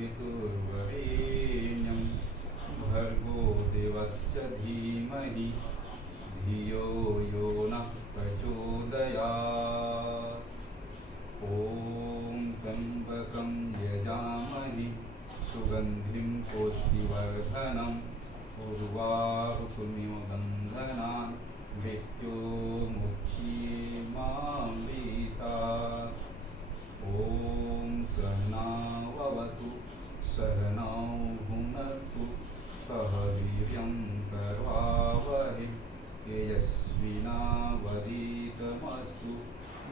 सवितुर्वरेण्यं भर्गो देवस्य धीमहि धियो यो नः प्रचोदयात्। ॐ त्र्यम्बकं यजामहि सुगन्धिं पुष्टिवर्धनम् उर्वारुकमिव बन्धनान् मृत्योर्मुक्षीयमामृतात्। ॐ सहनाववतु सहनौ भुनक्तु सह वीर्यं करवावहै तेजस्विनावधीतमस्तु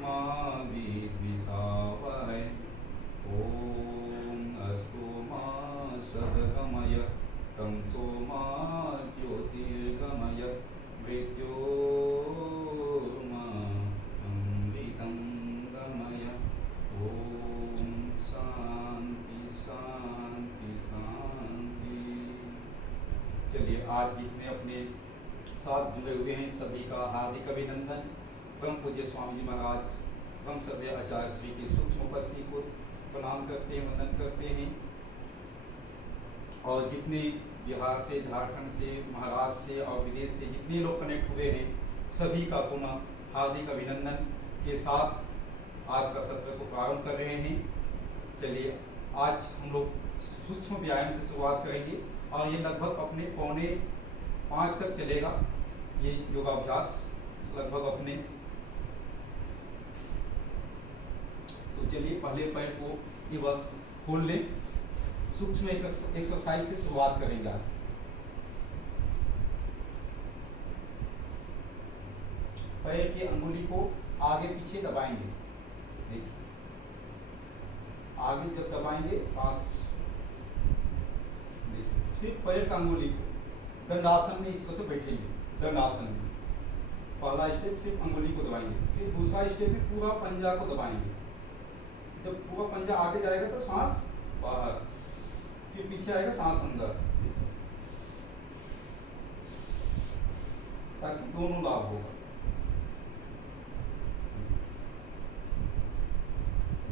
मा विद्विषावहै। ॐ अस्तु मा सद्गमय तमसो मा ज्योतिर्गमय मृत्योर्मामृतं गमय। ॐ शांति शांति शांति। चलिए, आज जितने अपने साथ जुड़े हुए हैं सभी का हार्दिक अभिनंदन। परम पूज्य स्वामी जी महाराज परम सभ्य आचार्य श्री की सूक्ष्म उपस्थिति को प्रणाम करते हैं, वंदन करते हैं। और जितने बिहार से, झारखंड से, महाराष्ट्र से और विदेश से जितने लोग कनेक्ट हुए हैं सभी का पुनः हार्दिक अभिनंदन के साथ आज का सत्र को प्रारंभ कर रहे हैं। चलिए, आज हम लोग सूक्ष्म व्यायाम से शुरुआत करेंगे और ये लगभग अपने 4:45 तक चलेगा। ये योगाभ्यास लगभग अपने, तो चलिए पहले पैर को ये बस खोल लें। सूक्ष्म एक्सरसाइज से शुरुआत करेंगे आज। पैर की अंगुली को आगे पीछे दबाएंगे। देखिए, आगे जब दबाएंगे सांस, देखिए सिर्फ पैर का अंगुली को दंडासन में इस तरह से बैठेंगे। दंडासन में पहला स्टेप सिर्फ अंगुली को दबाएंगे, फिर दूसरा स्टेप में पूरा पंजा को दबाएंगे। जब पूरा पंजा आगे जाएगा तो सांस बाहर, फिर पीछे आएगा सांस अंदर, इस तरह से, ताकि दोनों लाभ होगा।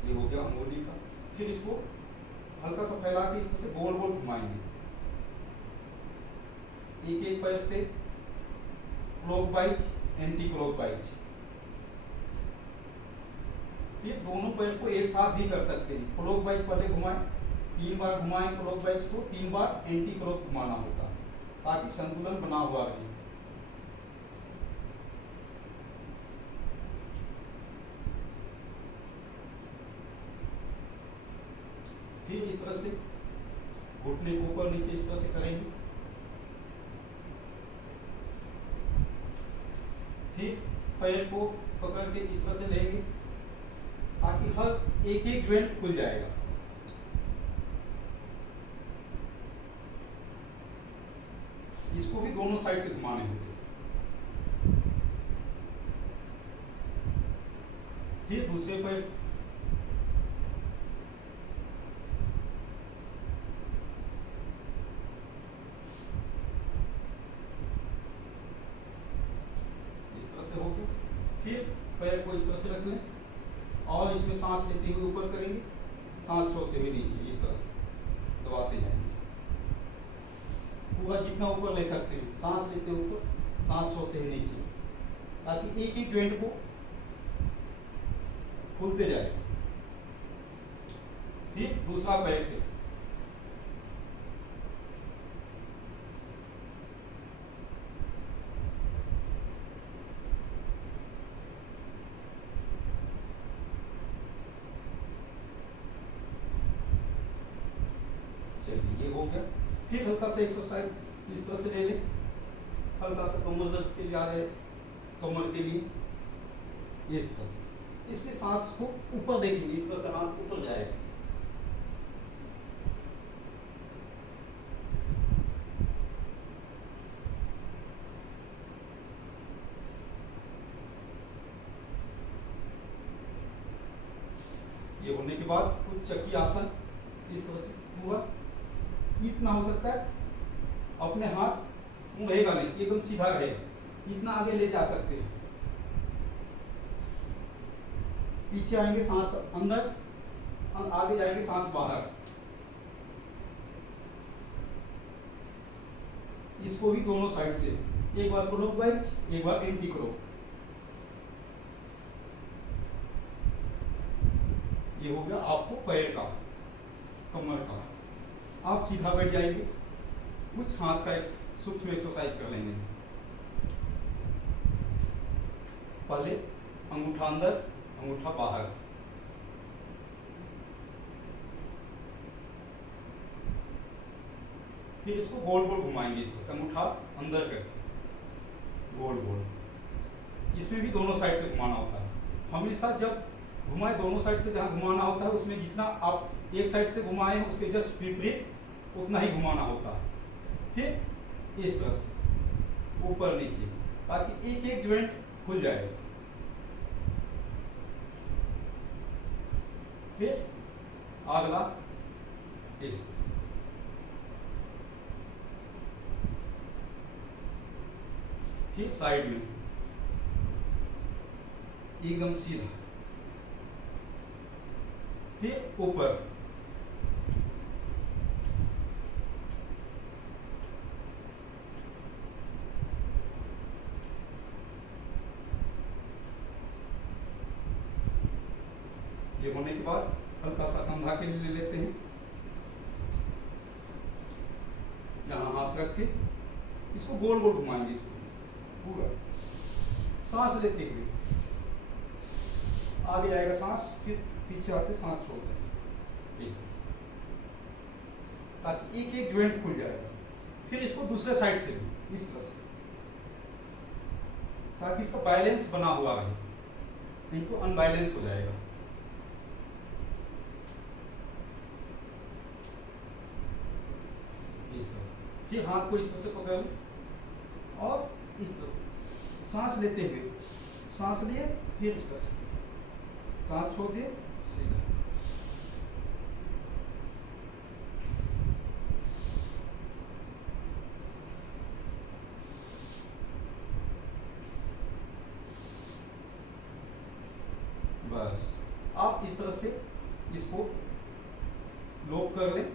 ये हो गया अंगुली का। फिर इसको हल्का सा फैला के इस तरह से गोल गोल घुमाएंगे। एक एक पैर से क्लॉकवाइज, एंटी क्लॉकवाइज। फिर दोनों पैर को एक साथ भी कर सकते हैं। क्लॉकवाइज पहले घुमाएं, 3 बार घुमाएं क्लॉकवाइज को, 3 बार एंटी क्लॉक घुमाना होता है ताकि संतुलन बना हुआ रहे। फिर इस तरह से घुटने को ऊपर नीचे इस तरह से करेंगे। फिर पैर को पकड़ के इस तरह से लेंगे ताकि हर एक एक ज्वाइंट खुल जाएगा। इसको भी दोनों साइड से घुमाने होंगे। फिर दूसरे पैर इस तरह से हो गया। फिर पैर को इस तरह से रख लें और इसमें सांस लेते हुए ऊपर करेंगे, सांस छोड़ते हुए नीचे इस तरह से दबाते जाएंगे। पूरा जितना ऊपर ले सकते हैं, सांस लेते हुए ऊपर, सांस छोड़ते हुए नीचे, ताकि एक एक ज्वाइंट को खुलते जाए। फिर दूसरा पैर से ये हो गया। फिर हल्का सा एक्सरसाइज इस तरह से ले लें, हल्का सा कमर दर्द के लिए आ रहे, कमर के लिए इस तरह से, इसमें सांस को ऊपर देखेंगे, इस तरह से हाथ ऊपर जाएगा। ये होने के बाद कुछ चक्की आसन इस तरह से पूरा इतना हो सकता है, अपने हाथ रहेगा नहीं, एकदम सीधा रहेगा, इतना आगे ले जा सकते हैं। पीछे आएंगे सांस अंदर, आगे जाएंगे सांस बाहर, इसको भी दोनों साइड से, एक बार क्लॉकवाइज एक बार एंटी क्लॉक। ये हो गया आपको पैर का, कमर का। आप सीधा बैठ जाएंगे, कुछ हाथ का सूक्ष्म एक्सरसाइज कर लेंगे। पहले अंगूठा अंदर अंगूठा बाहर, फिर इसको गोल गोल घुमाएंगे इस तरह से, अंगूठा अंदर करके गोल गोल। इसमें भी दोनों साइड से घुमाना होता है। हमेशा जब घुमाए दोनों साइड से, जहाँ घुमाना होता है उसमें जितना आप एक साइड से घुमाए हैं उसके जस्ट विपरीत उतना ही घुमाना होता है। फिर इस तरह से ऊपर नीचे, ताकि एक एक ज्वाइंट खुल जाए। फिर अगला इस तरह से, फिर साइड में एकदम सीधा, फिर ऊपर, ये होने के बाद हल्का सा कंधा के लिए ले लेते हैं, यहाँ हाथ रख के इसको गोल गोल घुमाएंगे, इसको पूरा सांस लेते हुए आगे जाएगा सांस, फिर पीछे आते सांस छोड़ देंगे इस तरह से, ताकि एक एक ज्वाइंट खुल जाएगा। फिर इसको दूसरे साइड से भी इस तरह से, ताकि इसका बैलेंस बना हुआ रहे, नहीं तो अनबैलेंस हो जाएगा। इस तरह से, फिर हाथ को इस तरह से पकड़ लें और इस तरह से सांस लेते हुए, सांस लिए फिर इस तरह से सांस छोड़ दिए सीधा। बस आप इस तरह से इसको लॉक कर लें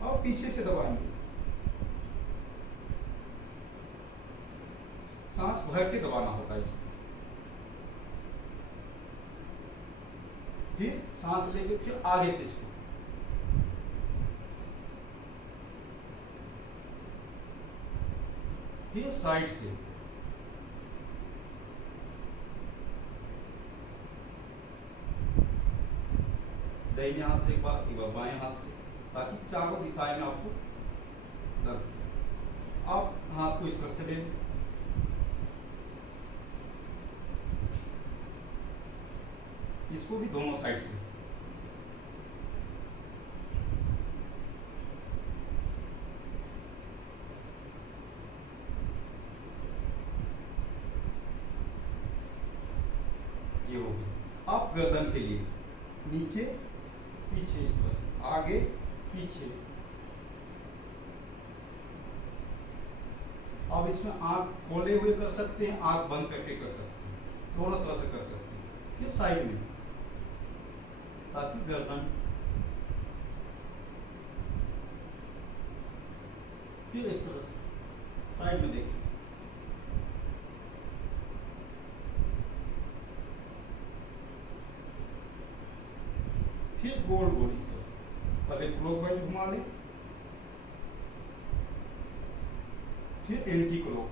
और पीछे से दबाएंगे, सांस भर के दबाना होता है इसको। फिर सांस लेके फिर आगे से इसको, फिर साइड से, दाहिने हाथ से एक बार बाएं हाथ से, ताकि चारों दिशाएं में आपको दर्द। आप हाथ को इस तरह से ले, इसको भी दोनों साइड से, ये हो गया। आप गर्दन के लिए नीचे पीछे इस तरह से, आगे पीछे। अब इसमें आंख खोले हुए कर सकते हैं, आंख बंद करके कर सकते हैं, दोनों तरह से कर सकते हैं। फिर साइड में, ताकि गर्दन, फिर इस तरह से साइड में देखें, फिर गोल गोल इस तरह से, पहले क्लॉकवाइज घुमा लें, फिर एंटी क्लॉक।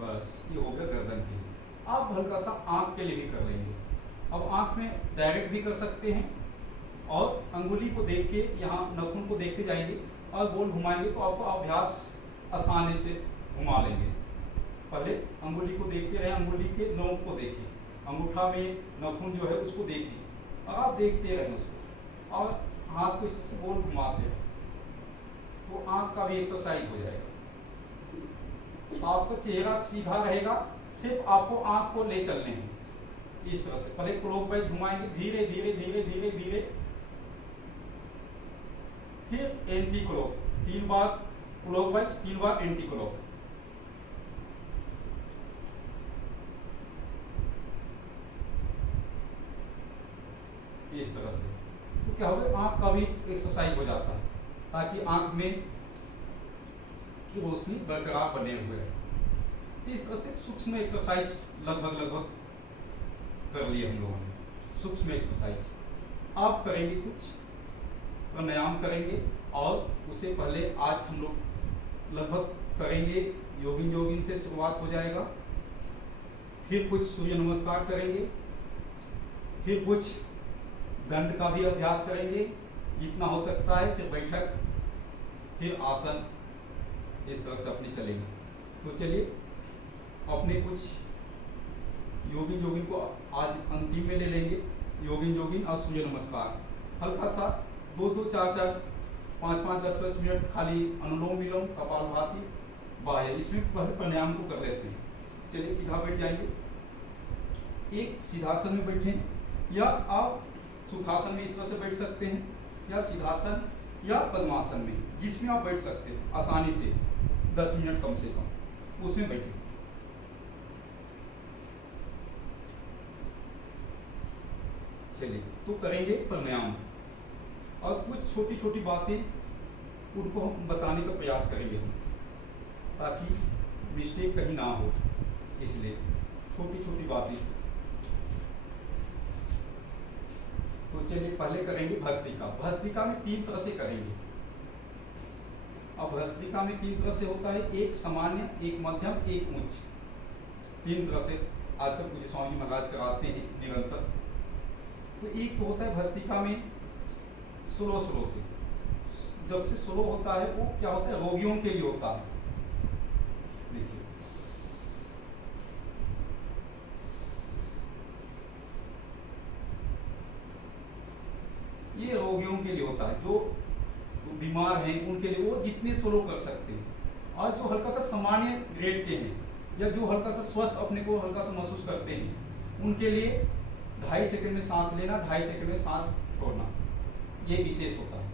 बस ये हो गया गर्दन के लिए। आप हल्का सा आंख के लिए भी कर लेंगे। अब आंख में डायरेक्ट भी कर सकते हैं और अंगुली को देख के, यहाँ नाखून को देखते जाएंगे और गोल घुमाएंगे तो आपको अभ्यास आसानी से घुमा लेंगे। पहले अंगुली को देखते रहे, अंगुली के नोक को देखें, अंगूठा में नाखून जो है उसको देखें और आप देखते रहें उसको, और हाथ को इस तरह से गोल घुमाते रहें, तो आंख का भी एक्सरसाइज हो जाएगा। आपका चेहरा सीधा रहेगा, सिर्फ आपको आंख को ले चलने हैं इस तरह से। पहले क्लॉकवाइज घुमाएंगे, धीरे धीरे धीरे धीरे धीरे, फिर एंटी क्लॉक, 3 बार क्लॉकवाइज, 3 बार एंटी क्लॉक। क्या होगा, आँख का भी एक्सरसाइज हो जाता है ताकि आँख में की रोशनी बरकरार बने हुए है। तो इस तरह से सूक्ष्म एक्सरसाइज लगभग कर लिए हम लोगों ने। सूक्ष्म एक्सरसाइज आप करेंगे, कुछ प्राणायाम करेंगे और उससे पहले आज हम लोग लगभग करेंगे योगिन से शुरुआत हो जाएगा, फिर कुछ सूर्य नमस्कार करेंगे, फिर कुछ दंड का भी अभ्यास करेंगे जितना हो सकता है, फिर बैठक, फिर आसन, इस तरह से अपने चलेंगे। तो चलिए अपने कुछ योगिन को आज अंतिम में ले लेंगे। योगिन और सूर्य नमस्कार, हल्का सा 2-2, 4-4, 5-5, 10-10 मिनट खाली अनुलोम विलोम, कपालभाति, बाह्य, इसमें पहले प्राणायाम को कर लेते हैं। चलिए सीधा बैठ जाएंगे, एक सीधासन में बैठें या आप सुखासन में इस तरह से बैठ सकते हैं, या सीधासन या पद्मासन में, जिसमें आप बैठ सकते हैं आसानी से 10 मिनट कम से कम, उसमें बैठें। चलिए तो करेंगे प्राणायाम और कुछ छोटी छोटी बातें उनको हम बताने का प्रयास करेंगे हम, ताकि मिस्टेक कहीं ना हो, इसलिए छोटी छोटी बातें। तो चलिए पहले करेंगे भस्त्रिका। भस्त्रिका में 3 तरह से करेंगे। अब भस्त्रिका में 3 तरह से होता है, एक सामान्य, एक मध्यम, एक उच्च, 3 तरह से आजकल पूज्य स्वामी महाराज कराते हैं निरंतर। तो एक तो होता है भस्त्रिका में स्लो से, जब से स्लो होता है वो क्या होता है, रोगियों के लिए होता है। देखिए ये रोगियों के लिए होता है, जो बीमार हैं उनके लिए, वो जितने स्लो कर सकते हैं। और जो हल्का सा सामान्य ग्रेड के हैं या जो हल्का सा स्वस्थ अपने को हल्का सा महसूस करते हैं, उनके लिए 2.5 सेकंड में सांस लेना, 2.5 सेकंड में सांस छोड़ना, ये विशेष होता है।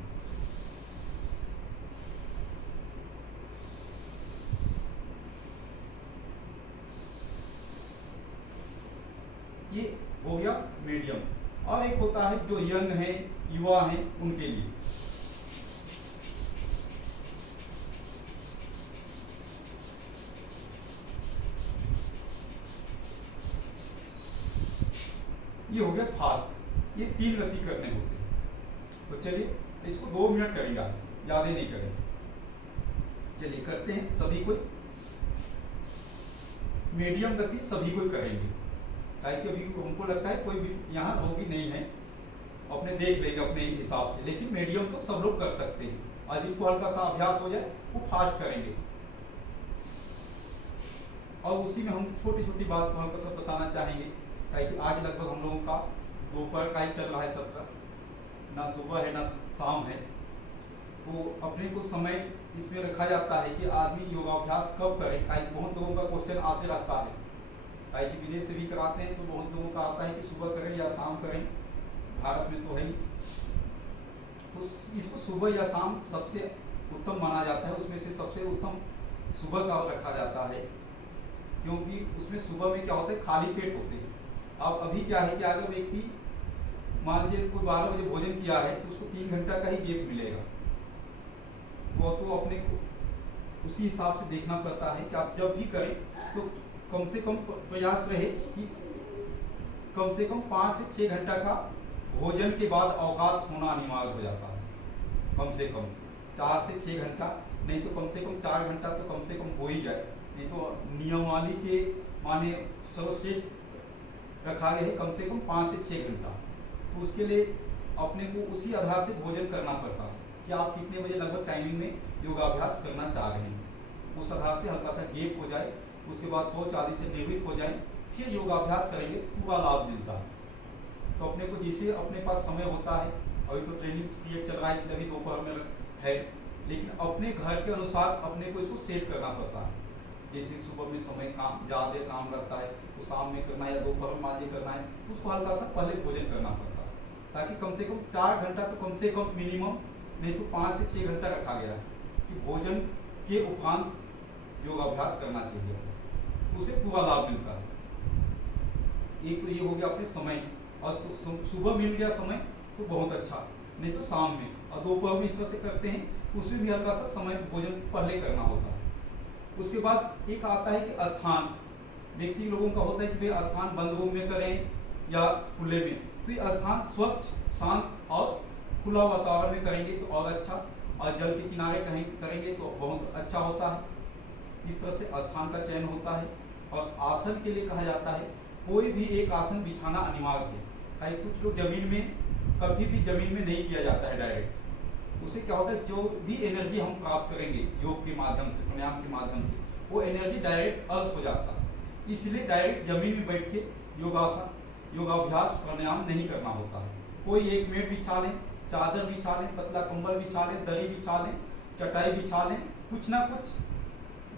ये हो गया मीडियम। और एक होता है जो यंग है, युवा हैं, उनके लिए। ये हो गया फास्ट। ये 3 गति करने होते हैं। तो चलिए इसको 2 मिनट करेंगे, आप ज़्यादा नहीं करेंगे। चलिए करते हैं, सभी कोई मीडियम गति सभी कोई करेंगे, ताकि अभी हमको लगता है कोई भी यहाँ रोगी नहीं है, अपने देख लेंगे अपने हिसाब से। लेकिन मीडियम तो सब लोग कर सकते हैं, और जिनको हल्का सा अभ्यास हो जाए वो फास्ट करेंगे। और उसी में हम छोटी छोटी बात को हल्का सा बताना चाहेंगे, ताकि आज लगभग हम लोगों का दोपहर का ही चल रहा है सत्र, ना सुबह है ना शाम है। तो अपने को समय इसमें रखा जाता है कि आदमी योगाभ्यास कब करे। बहुत लोगों का क्वेश्चन आते रहता है, कि विदेश से भी कराते हैं, तो बहुत लोगों का आता है कि सुबह करें या शाम करें, भारत में तो है ही। तो इसको सुबह या शाम सबसे उत्तम माना जाता है। उसमें से सबसे उत्तम सुबह का रखा जाता है, क्योंकि उसमें सुबह में क्या होता है, खाली पेट होते हैं। अब अभी क्या है कि अगर व्यक्ति मान लीजिए कोई 12 बजे भोजन किया है, तो उसको 3 घंटा का ही गैप मिलेगा। तो अपने को उसी हिसाब से देखना पड़ता है कि आप जब भी करें तो कम से कम प्रयास रहे कि कम से कम 5 से 6 घंटा का भोजन के बाद अवकाश होना अनिवार्य हो जाता है। कम से कम 4 से 6 घंटा, नहीं तो कम से कम 4 घंटा तो कम से कम हो ही जाए। नहीं तो नियमावली के माने सर्वश्रेष्ठ रखा गया है कम से कम 5 से 6 घंटा। तो उसके लिए अपने को उसी आधार से भोजन करना पड़ता है कि आप कितने बजे लगभग टाइमिंग में योगाभ्यास करना चाह रहे हैं। उस आधार से हल्का सा गैप हो जाए, उसके बाद शौच आदि से निवृत्त हो जाए, फिर योगाभ्यास करेंगे तो पूरा लाभ मिलता है। तो अपने को जैसे अपने पास समय होता है, अभी तो ट्रेनिंग पीरियड चल रहा है इसलिए अभी दोपहर में है, लेकिन अपने घर के अनुसार अपने को इसको सेट करना पड़ता है। जैसे सुबह में समय काम ज़्यादा काम रहता है तो शाम में करना है या दोपहर में आगे करना है, तो उसको हल्का सा पहले भोजन करना पड़ता है, ताकि कम से कम 4 घंटा तो कम से कम मिनिमम, नहीं तो 5 से 6 घंटा रखा गया है कि भोजन के उपरांत योगाभ्यास करना चाहिए, तो उसे पूरा लाभ मिलता है। एक तो ये हो गया अपने समय, और सुबह मिल गया समय तो बहुत अच्छा। नहीं तो शाम में, और दोपहर में इस तरह से करते हैं तो उसमें भी हल्का सा समय भोजन पहले करना होता है। उसके बाद एक आता है कि स्थान, व्यक्ति लोगों का होता है कि भाई स्थान बंद रूम में करें या खुले में, तो ये स्थान स्वच्छ, शांत और खुला वातावरण में करेंगे तो और अच्छा, और जल के किनारे करेंगे तो बहुत अच्छा होता है। इस तरह से स्थान का चयन होता है। और आसन के लिए कहा जाता है कोई भी एक आसन बिछाना अनिवार्य है। कहीं कुछ लोग जमीन में, कभी भी जमीन में नहीं किया जाता है डायरेक्ट। उससे क्या होता है, जो भी एनर्जी हम प्राप्त करेंगे योग के माध्यम से, प्राणायाम के माध्यम से, वो एनर्जी डायरेक्ट अर्थ हो जाता है। इसलिए डायरेक्ट जमीन में बैठ के योगासन, योगाभ्यास, प्राणायाम नहीं करना होता है। कोई एक मेट बिछा लें, चादर बिछा लें, पतला कंबल बिछा लें, दरी बिछा लें, चटाई बिछा लें, कुछ ना कुछ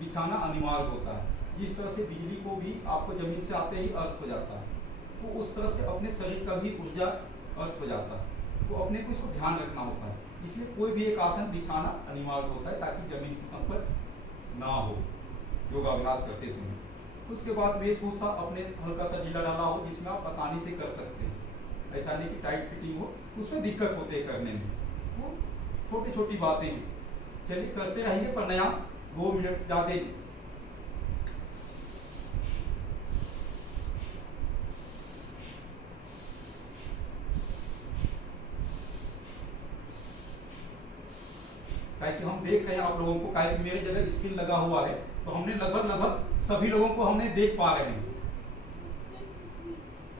बिछाना अनिवार्य होता है। जिस तरह से बिजली को भी आपको जमीन से आते ही अर्थ हो जाता है, तो उस तरह से अपने शरीर का भी ऊर्जा अर्थ हो जाता है। तो अपने को इसको ध्यान रखना होता है। इसलिए कोई भी एक आसन बिछाना अनिवार्य होता है ताकि जमीन से संपर्क ना हो योगाभ्यास करते समय। उसके बाद वेशभूषा अपने हल्का सा ढीला ढाला हो, जिसमें आप आसानी से कर सकते हैं। ऐसा नहीं कि टाइट फिटिंग हो, उसमें दिक्कत होती है करने में। तो छोटी छोटी बातें हैं, चलिए करते रहेंगे प्राणायाम 2 मिनट ज़्यादा। कि हम देख रहे हैं आप लोगों को, कि मेरे जगह स्क्रीन लगा हुआ है तो हमने लगभग सभी लोगों को हमने देख पा रहे हैं।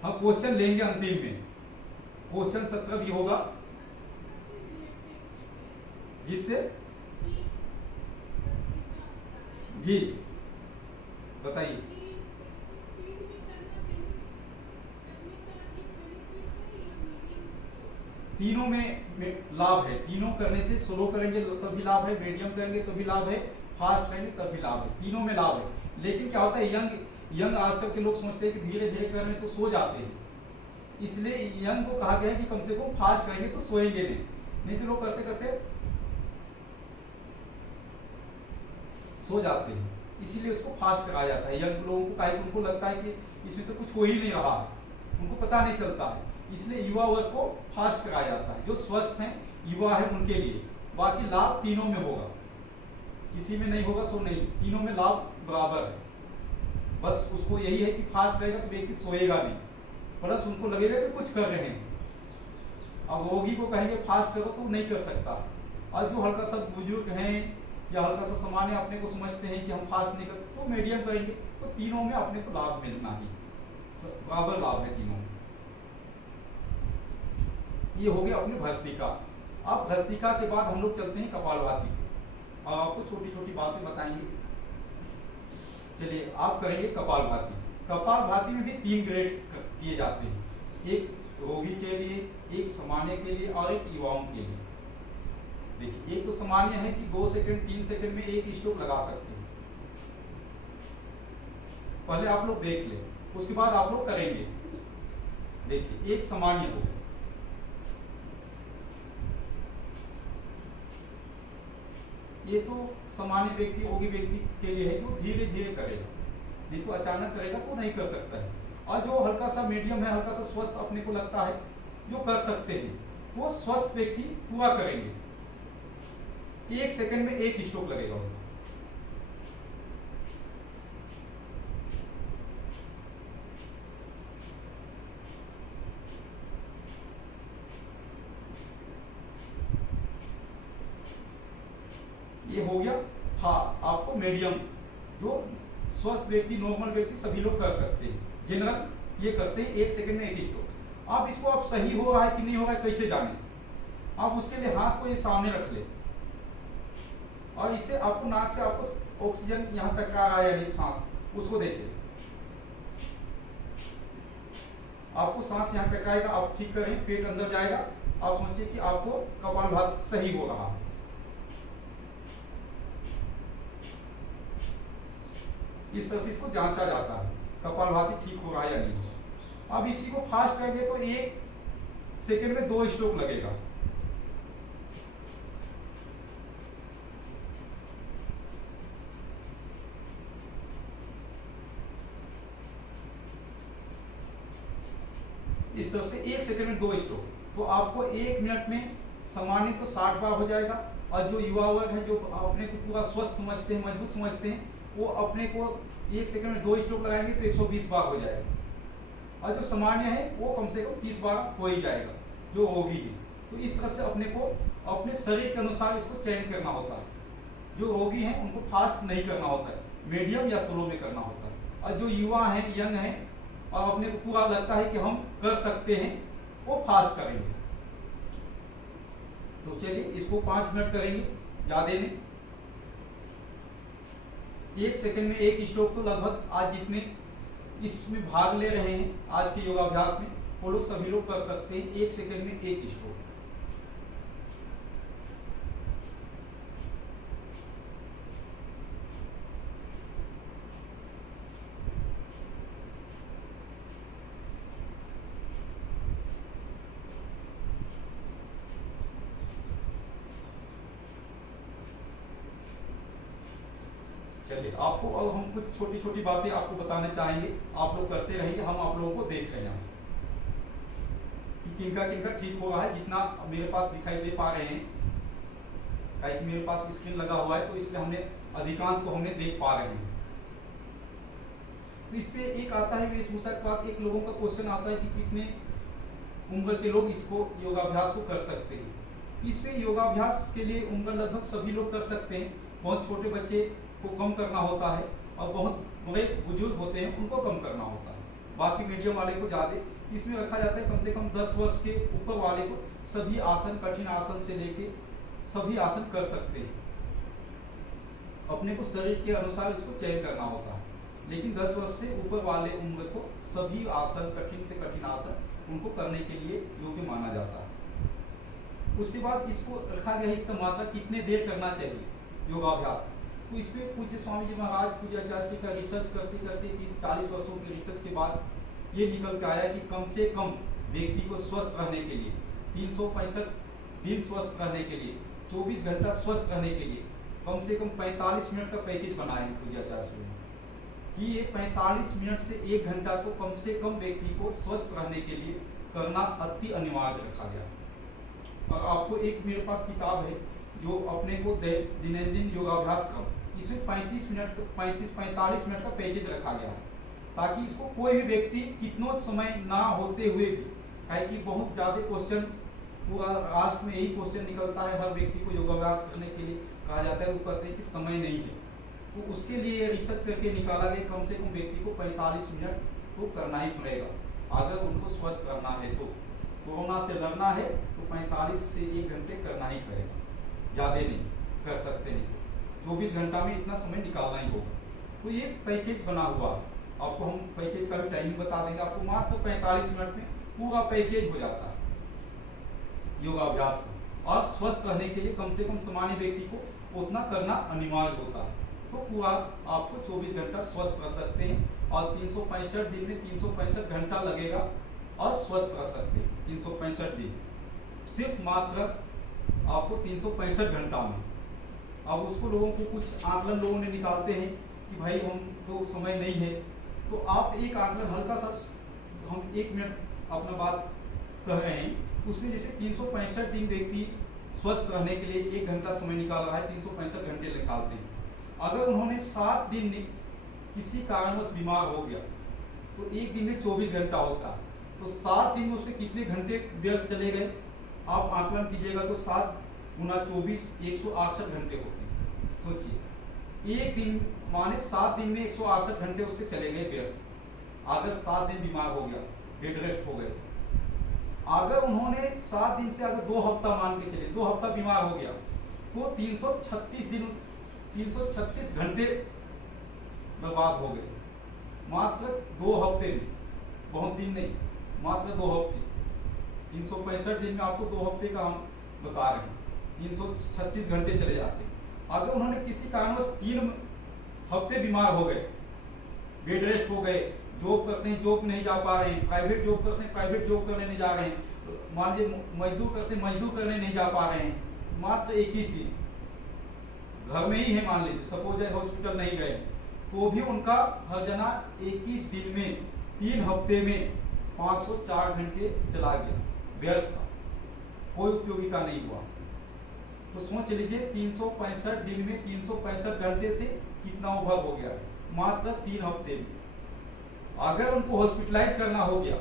हम क्वेश्चन लेंगे अंतिम में, क्वेश्चन 17 भी होगा, जिससे जी बताइए। तीनों में लाभ है। तीनों करने से, स्लो करेंगे तभी लाभ है, मीडियम करेंगे तभी लाभ है, फास्ट करेंगे तभी लाभ है। तीनों में लाभ है। लेकिन क्या होता है, यंग आजकल के लोग सोचते हैं कि धीरे धीरे करने तो सो जाते हैं। इसलिए यंग को कहा गया है कि कम से कम फास्ट करेंगे तो सोएंगे नहीं तो लोग करते करते सो जाते हैं। इसीलिए उसको फास्ट कराया जाता है। यंग लोगों को उनको लगता है कि इसमें तो कुछ हो ही नहीं रहा है, उनको पता नहीं चलता है। इसलिए युवा वर्ग को फास्ट कराया जाता है। जो स्वस्थ हैं, युवा है, उनके लिए। बाकी लाभ तीनों में होगा, किसी में नहीं होगा सो नहीं, तीनों में लाभ बराबर है। बस उसको यही है कि फास्ट रहेगा तो व्यक्ति सोएगा नहीं, प्लस उनको लगेगा कि कुछ कर रहे हैं। अब रोगी को कहेंगे फास्ट करो तो नहीं कर सकता। और जो हल्का सा बुजुर्ग हैं या हल्का सा सामान्य अपने को समझते हैं कि हम फास्ट नहीं करते, तो मीडियम करेंगे। तो तीनों में अपने को लाभ मिलना ही, बराबर लाभ है तीनों में। ये हो गया अपने भस्त्रिका। अब भस्त्रिका के बाद हम लोग चलते हैं कपालभाति और आपको छोटी छोटी बातें बताएंगे। चलिए आप करेंगे कपालभाति। कपालभाति में भी 3 ग्रेड किए जाते हैं, एक रोगी के लिए, एक सामान्य के लिए और एक युवाओं के लिए। देखिए, एक तो सामान्य है कि 2 सेकंड 3 सेकंड में एक स्ट्रोक लगा सकते हैं। पहले आप लोग देख ले, उसके बाद आप लोग करेंगे। देखिए, एक सामान्य हो, ये तो सामान्य व्यक्ति, रोगी व्यक्ति के लिए है, जो धीरे धीरे करेगा, नहीं तो अचानक करेगा तो नहीं कर सकता है। और जो हल्का सा मीडियम है, हल्का सा स्वस्थ अपने को लगता है, जो कर सकते हैं, वो स्वस्थ व्यक्ति पूरा करेंगे। 1 सेकंड में एक स्ट्रोक लगेगा उनको। ये हो गया आपको मीडियम, जो स्वस्थ व्यक्ति, नॉर्मल व्यक्ति सभी लोग कर सकते हैं। जनरल ये करते हैं 1 सेकंड में एक स्ट्रोक। अब इसको आप सही हो रहा है कि नहीं हो रहा है कैसे जाने, आप उसके लिए हाथ को ये सामने रख ले और इससे आपको नाक से आपको ऑक्सीजन यहाँ टकरा रहा है या नहीं, सांस उसको देखिए। आपको सांस यहाँ टकराएगा, आप ठीक करें, पेट अंदर जाएगा, आप सोचिए कि आपको कपालभाति सही हो रहा है। इस तरह से इसको जांचा जाता है कपालभाति ठीक हो रहा है या नहीं। अब इसी को फास्ट करेंगे तो 1 सेकंड में 2 स्ट्रोक लगेगा। इस तरह से 1 सेकंड में 2 स्ट्रोक। तो आपको 1 मिनट में सामान्य तो 60 बार हो जाएगा, और जो युवा वर्ग है जो अपने को पूरा स्वस्थ समझते हैं, मजबूत समझते हैं, वो अपने को 1 सेकंड में 2 स्ट्रोक लगाएंगे तो 120 बार हो जाएगा, और जो सामान्य है वो कम से कम 30 बार हो ही जाएगा जो होगी ही। तो इस तरह से अपने को अपने शरीर के अनुसार इसको चयन करना होता है। जो रोगी हैं उनको फास्ट नहीं करना होता है, मीडियम या स्लो में करना होता है, और जो युवा हैं, यंग हैं, और अपने को पूरा लगता है कि हम कर सकते हैं, वो फास्ट करेंगे। तो चलिए इसको 5 मिनट करेंगे, ज़्यादा नहीं। 1 सेकंड में 1 स्ट्रोक तो लगभग आज जितने इसमें भाग ले रहे हैं आज के योगाभ्यास में, वो लोग सभी लोग कर सकते हैं 1 सेकंड में 1 स्ट्रोक। चलिए आपको और हम कुछ छोटी छोटी बातें आपको बताना चाहेंगे, आप लोग करते रहेंगे, हम आप लोगों को देख रहे हैं कि किनका किनका ठीक हो रहा है। जितना मेरे पास दिखाई दे पा रहे हैं, कि मेरे पास स्क्रीन लगा हुआ है तो इसलिए हमने अधिकांश को हमने देख पा रहे हैं। तो इस पे एक आता है वेशभूषा के बाद एक लोगों का क्वेश्चन आता है कि कितने उम्र के लोग इसको योगाभ्यास को कर सकते हैं। इस पे योगाभ्यास के लिए उम्र लगभग सभी लोग कर सकते हैं। बहुत छोटे बच्चे को कम करना होता है, और बहुत बड़े बुजुर्ग होते हैं उनको कम करना होता है, बाकी मीडियम वाले को ज़्यादा इसमें रखा जाता है। कम से कम 10 वर्ष के ऊपर वाले को सभी आसन, कठिन आसन से लेके सभी आसन कर सकते हैं। अपने को शरीर के अनुसार इसको चयन करना होता है, लेकिन 10 वर्ष से ऊपर वाले उम्र को सभी आसन, कठिन से कठिन आसन, उनको करने के लिए योग्य माना जाता है। उसके बाद इसको रखा गया है, इसका मात्रा कितने देर करना चाहिए योगाभ्यास। तो इस पर पूज्य स्वामी जी महाराज, पूज्य आचार्य का रिसर्च करते करते 30-40 वर्षों के रिसर्च के बाद ये निकल के आया कि कम से कम व्यक्ति को स्वस्थ रहने के लिए 365 दिन स्वस्थ रहने के लिए 24 घंटा स्वस्थ रहने के लिए कम से कम 45 मिनट का पैकेज बनाए हैं पूज्य आचार्य ने, कि ये 45 मिनट से 1 घंटा तो कम से कम व्यक्ति को स्वस्थ रहने के लिए करना अति अनिवार्य रखा गया। और आपको एक मेरे पास किताब है जो अपने को दैनंदिन योगाभ्यास क्रम, इसमें 45 मिनट का पैकेज रखा गया है, ताकि इसको कोई भी व्यक्ति कितना समय ना होते हुए भी, कि बहुत ज़्यादा क्वेश्चन पूरा राष्ट्र में यही क्वेश्चन निकलता है, हर व्यक्ति को योगाभ्यास करने के लिए कहा जाता है, वो कहते हैं कि समय नहीं है। तो उसके लिए रिसर्च करके निकाला गया कम से कम व्यक्ति को 45 मिनट तो करना ही पड़ेगा अगर उनको स्वस्थ करना है। तो कोरोना से लड़ना है तो 45 से 1 घंटे करना ही पड़ेगा, ज़्यादा नहीं कर सकते नहीं, 24 घंटा में इतना समय निकालना ही होगा। तो ये पैकेज बना हुआ है, आपको हम पैकेज का भी टाइमिंग बता देंगे, आपको मात्र 45 मिनट में पूरा पैकेज हो जाता है योगाभ्यास का। और स्वस्थ रहने के लिए कम से कम सामान्य व्यक्ति को उतना करना अनिवार्य होता है। तो पूरा आपको 24 घंटा स्वस्थ रह सकते हैं, और 365 दिन में 365 घंटा लगेगा और स्वस्थ रह सकते हैं। 365 दिन सिर्फ मात्र आपको 365 घंटा में। अब उसको लोगों को कुछ आकलन लोगों ने निकालते हैं कि भाई हम तो समय नहीं है, तो आप एक आकलन हल्का सा, हम 1 मिनट अपना बात कह रहे हैं, उसमें जैसे 365 दिन व्यक्ति स्वस्थ रहने के लिए 1 घंटा समय निकाल रहा है, 365 घंटे निकालते हैं। अगर उन्होंने 7 दिन किसी कारणवश बीमार हो गया तो 1 दिन में 24 घंटा होता है, तो 7 दिन में उसके कितने घंटे व्यर्थ चले गए आप आकलन कीजिएगा। तो 7 गुना 24 168 घंटे होते हैं। सोचिए 1 दिन माने 7 दिन में 168 घंटे उसके चले गए व्यर्थ। अगर 7 दिन बीमार हो गया, बेड रेस्ट हो गए, अगर उन्होंने 7 दिन से अगर 2 हफ्ता मान के चले, 2 हफ्ता बीमार हो गया तो 336 दिन, 336 घंटे बर्बाद हो गए मात्र 2 हफ्ते में। बहुत दिन नहीं, मात्र 2 हफ्ते। 365 दिन में आपको 2 हफ्ते का हम बता रहे हैं, 336 घंटे चले जाते हैं। अगर उन्होंने किसी कारणवश 3 हफ्ते बीमार हो गए, बेड रेस्ट हो गए, जॉब करते हैं जॉब नहीं जा पा रहे हैं, प्राइवेट जॉब करते हैं प्राइवेट जॉब करने नहीं जा रहे हैं, मान लीजिए मजदूर करते हैं मजदूर करने नहीं जा पा रहे हैं, मात्र 21 दिन घर में ही है, मान लीजिए सपोज हॉस्पिटल नहीं गए, तो भी उनका हर जना 21 दिन में 3 हफ्ते में 504 घंटे चला गया, व्यर्थ था। कोई उपयोगिता नहीं हुआ। तो सोच लीजिए 365 दिन में 365 घंटे से कितना ओवर हो गया, मात्र 3 हफ्ते में। अगर उनको हॉस्पिटलाइज करना हो गया,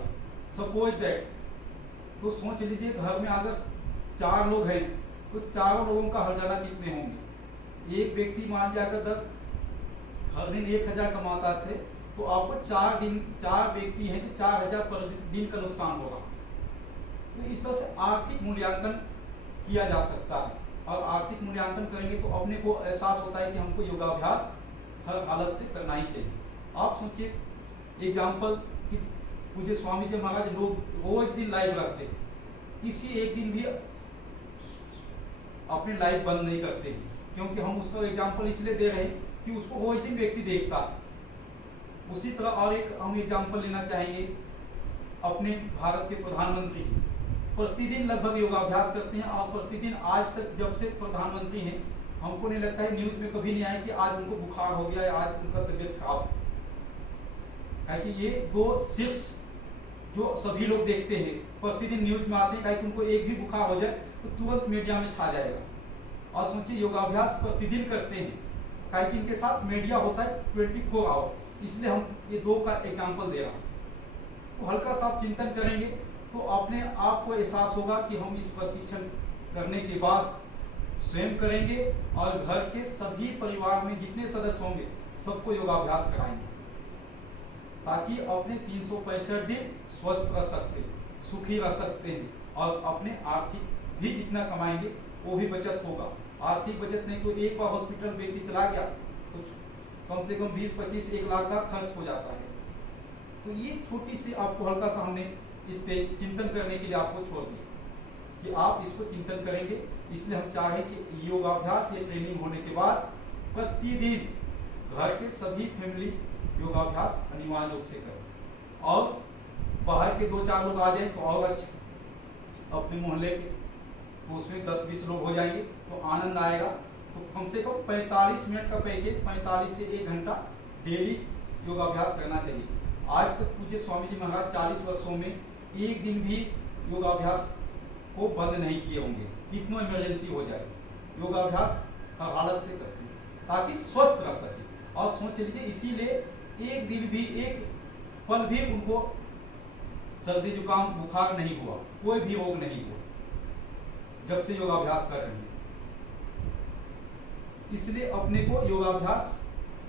सपोज दैट, तो सोच लीजिए घर में अगर 4 लोग हैं तो चारों लोगों का हर्जाना कितने होंगे। एक व्यक्ति मान लिया अगर हर दिन 1000 कमाता थे, तो आपको 4 व्यक्ति हैं तो 4000 पर दिन का नुकसान होगा। तो इस तरह से आर्थिक मूल्यांकन किया जा सकता है, और आर्थिक मूल्यांकन करेंगे तो अपने को एहसास होता है कि हमको योगाभ्यास हर हालत से करना ही चाहिए। आप सोचिए एग्जाम्पल कि पूज्य स्वामी जी महाराज लोग रोज दिन लाइव रखते हैं, किसी एक दिन भी अपने लाइव बंद नहीं करते, क्योंकि हम उसका एग्जाम्पल इसलिए दे रहे हैं कि उसको रोज दिन व्यक्ति देखता है। उसी तरह और एक हम एग्जाम्पल लेना चाहेंगे, अपने भारत के प्रधानमंत्री प्रतिदिन लगभग योगाभ्यास करते हैं, और प्रतिदिन आज तक जब से प्रधानमंत्री हैं हमको नहीं लगता है न्यूज में कभी नहीं आया कि आज उनको बुखार हो गया या आज उनका तबीयत खराब है। कि ये 2 शीर्ष जो सभी लोग देखते हैं, प्रतिदिन न्यूज में आते हैं, कि उनको एक भी बुखार हो जाए तो तुरंत मीडिया में छा जाएगा। और सोचिए योगाभ्यास प्रतिदिन करते हैं, कि इनके साथ मीडिया होता है 24 आवर, इसलिए हम ये 2 का एग्जाम्पल दे रहा हूँ। तो हल्का सा चिंतन करेंगे तो अपने आप को एहसास होगा कि हम इस प्रशिक्षण करने के बाद स्वयं करेंगे, और घर के सभी परिवार में जितने सदस्य होंगे सबको योगाभ्यास कराएंगे, ताकि अपने 365 दिन स्वस्थ रह सकते हैं, सुखी रह सकते हैं, और अपने आर्थिक भी जितना कमाएंगे वो भी बचत होगा। आर्थिक बचत नहीं तो एक बार हॉस्पिटल व्यक्ति चला गया तो कम से कम 20-25-1 लाख का खर्च हो जाता है। तो ये छोटी सी आपको हल्का सा हमने इस पे चिंतन करने के लिए आपको छोड़ दिया कि आप इसको चिंतन करेंगे। इसलिए हम चाह रहे हैं कि योगाभ्यास या ट्रेनिंग होने के बाद प्रतिदिन घर के सभी फैमिली योगाभ्यास अनिवार्य रूप से करें, और बाहर के 2-4 लोग आ जाएं तो और अच्छा, अपने मोहल्ले के तो उसमें 10-20 लोग हो जाएंगे तो आनंद आएगा। तो कम से कम 45 मिनट का पैकेज, 45 से 1 घंटा डेली योगाभ्यास करना चाहिए। आज तक पूज्य स्वामी जी महाराज 40 वर्षों में एक दिन भी योगाभ्यास को बंद नहीं किए होंगे, कितनों इमरजेंसी हो जाए योगाभ्यास हर हालत से करते हैं ताकि स्वस्थ रह सके। और सोच लीजिए इसीलिए एक दिन भी, एक पल भी उनको सर्दी जुकाम बुखार नहीं हुआ, कोई भी रोग नहीं हुआ जब से योगाभ्यास कर रहे हैं। इसलिए अपने को योगाभ्यास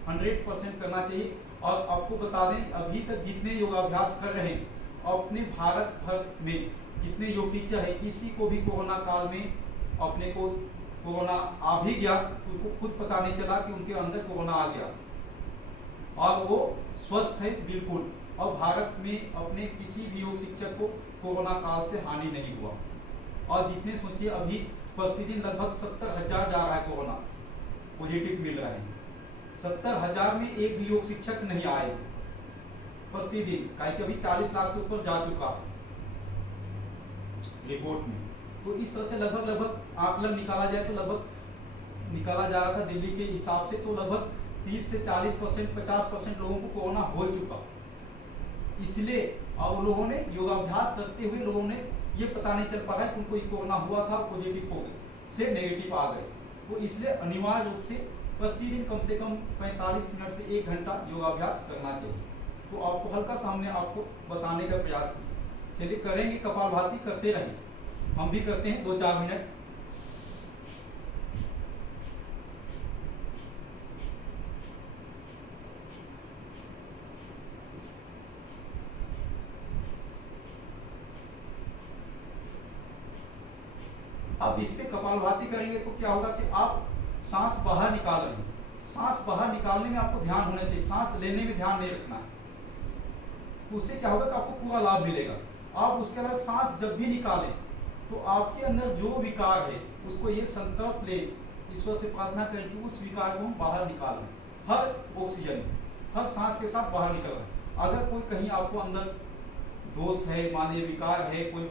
100% करना चाहिए। और आपको बता दें अभी तक जितने योगाभ्यास कर रहे हैं अपने भारत भर में जितने योग टीचर है, किसी को भी कोरोना काल में अपने को कोरोना आ भी गया तो उनको खुद पता नहीं चला कि उनके अंदर कोरोना आ गया, और वो स्वस्थ है बिल्कुल। और भारत में अपने किसी भी योग शिक्षक को कोरोना काल से हानि नहीं हुआ। और जितने सोचिए अभी प्रतिदिन लगभग 70,000 जा रहा है कोरोना पॉजिटिव मिल रहा है, 70,000 में एक भी योग शिक्षक नहीं आए प्रतिदिन, कि अभी 40 लाख से ऊपर जा चुका है रिपोर्ट में। तो इस तरह से लगभग आकलन निकाला जाए तो लगभग निकाला जा रहा था दिल्ली के हिसाब से, तो लगभग 30 से 40%, 50% लोगों को कोरोना हो चुका। इसलिए और लोगों ने योगाभ्यास करते हुए लोगों ने ये पता नहीं चल पा रहा है कि उनको कोरोना हुआ था, पॉजिटिव हो गए से नेगेटिव आ गए। तो इसलिए अनिवार्य रूप से प्रतिदिन कम से कम 45 मिनट से 1 घंटा योगाभ्यास करना चाहिए। तो आपको हल्का सा हमने आपको बताने का प्रयास किया। चलिए करेंगे, कपालभाति करते रहें, हम भी करते हैं 2-4 मिनट। अब इस पे कपालभाति करेंगे तो क्या होगा कि आप सांस बाहर निकाल रहे हैं, सांस बाहर निकालने में आपको ध्यान होना चाहिए, सांस लेने में ध्यान नहीं रखना है। तो उससे क्या होगा कि आपको पूरा लाभ मिलेगा। आप उसके अलावा सांस जब भी निकालें तो आपके अंदर जो विकार है उसको ये संकल्प ले, ईश्वर से प्रार्थना करें कि उस विकार को हम बाहर निकाल लें। हर ऑक्सीजन, हर सांस के साथ बाहर निकल रहा है। अगर कोई कहीं आपको अंदर दोष है, मानिए विकार है, कोई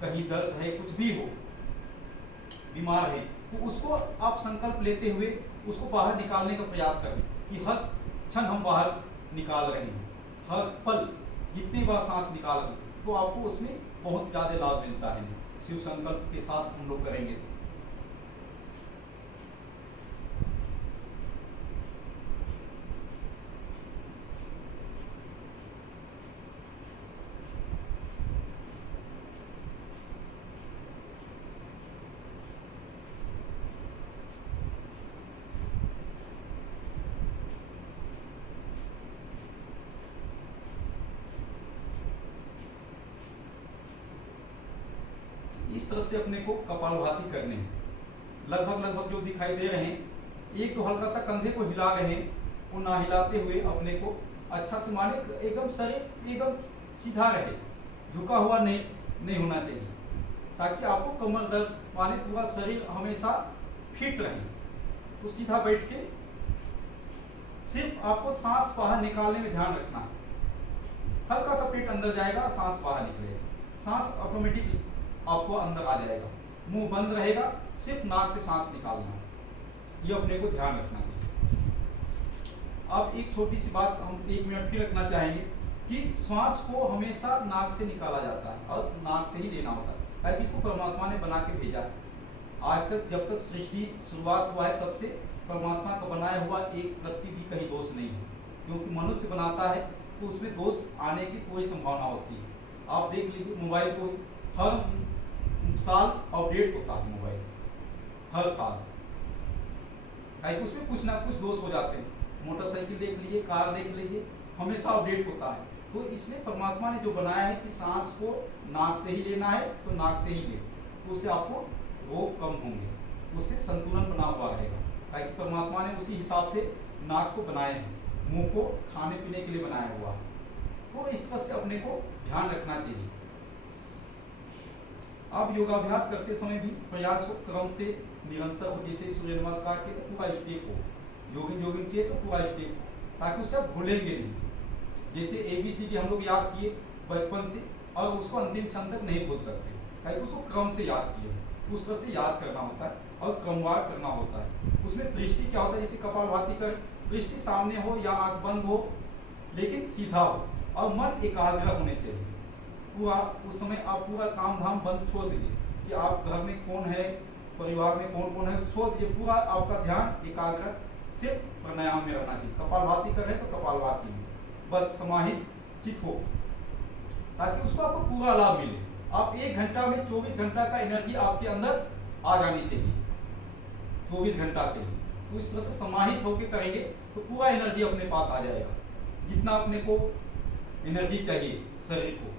कहीं दर्द है, कुछ भी हो, बीमार है, तो उसको आप संकल्प लेते हुए उसको बाहर निकालने का प्रयास करें कि हर क्षण हम बाहर निकाल रहे हैं, हर पल जितनी बार सांस निकाल रहे हैं, तो आपको उसमें बहुत ज़्यादा लाभ मिलता है। शिव संकल्प के साथ हम लोग करेंगे। इस तरह से अपने को कपालभाति करने हैं। लगभग जो दिखाई दे रहे हैं, एक तो हल्का सा कंधे को हिला रहे हैं, वो ना हिलाते हुए अपने को अच्छा से माने एकदम शरीर एकदम सीधा रहे, झुका हुआ नहीं होना चाहिए, ताकि आपको कमर दर्द माने पूरा शरीर हमेशा फिट रहे। तो सीधा बैठ के सिर्फ आपको सांस बाहर निकालने में ध्यान रखना है। हल्का सा पेट अंदर जाएगा, सांस बाहर निकलेगा, सांस ऑटोमेटिकली आपको अंदर आ जाएगा। मुंह बंद रहेगा, सिर्फ नाक से सांस निकालना है, ये अपने को ध्यान रखना चाहिए। अब एक छोटी सी बात हम 1 मिनट फिर रखना चाहेंगे कि श्वास को हमेशा नाक से निकाला जाता है और नाक से ही लेना होता है, ताकि इसको परमात्मा ने बना के भेजा है। आज तक जब तक सृष्टि शुरुआत हुआ है, तब से परमात्मा का बनाया हुआ एक व्यक्ति भी कहीं दोष नहीं है, क्योंकि मनुष्य बनाता है तो उसमें दोष आने की कोई संभावना होती है। आप देख लीजिए, मोबाइल को हर साल अपडेट होता है, मोबाइल हर साल, उसमें कुछ ना कुछ दोष हो जाते हैं। मोटरसाइकिल देख लीजिए, कार देख लीजिए, हमेशा अपडेट होता है। तो इसलिए परमात्मा ने जो बनाया है कि सांस को नाक से ही लेना है तो नाक से ही ले, तो उससे आपको रोग कम होंगे, उससे संतुलन बना हुआ रहेगा, ताकि परमात्मा ने उसी हिसाब से नाक को बनाए हैं, मुंह को खाने पीने के लिए बनाया हुआ है। तो इस तरह से अपने को ध्यान रखना चाहिए। आप योगाभ्यास करते समय भी प्रयास हो क्रम से निरंतर हो, जैसे सूर्य नमस्कार के तो पूरा स्टेप हो, जोगिंग के तो पूरा स्टेप हो, ताकि उससे आप भूलेंगे नहीं। जैसे ABCD हम लोग याद किए बचपन से, और उसको अंतिम क्षण तक नहीं भूल सकते, ताकि उसको क्रम से याद किए, उस तरह से याद करना होता है और क्रमवार करना होता है। उसमें दृष्टि क्या होता है, जैसे कपालभाति कर, दृष्टि सामने हो या आंख बंद हो, लेकिन सीधा हो और मन एकाग्र होने चाहिए पूरा। उस समय आप पूरा काम धाम बंद छोड़ दीजिए कि आप घर में कौन है, परिवार में कौन कौन है, छोड़ दीजिए। पूरा आपका ध्यान एकाग्र सिर्फ प्राणायाम में रहना चाहिए। कपालभाति कर रहे हैं तो कपालभाति में बस समाहित चित हो, ताकि उसको आपको पूरा लाभ मिले। आप 1 घंटा में 24 घंटा का एनर्जी आपके अंदर आ जानी चाहिए, 24 घंटा के लिए। तो इस तरह से समाहित होकर करेंगे तो पूरा एनर्जी अपने पास आ जाएगा। जितना अपने को एनर्जी चाहिए शरीर को,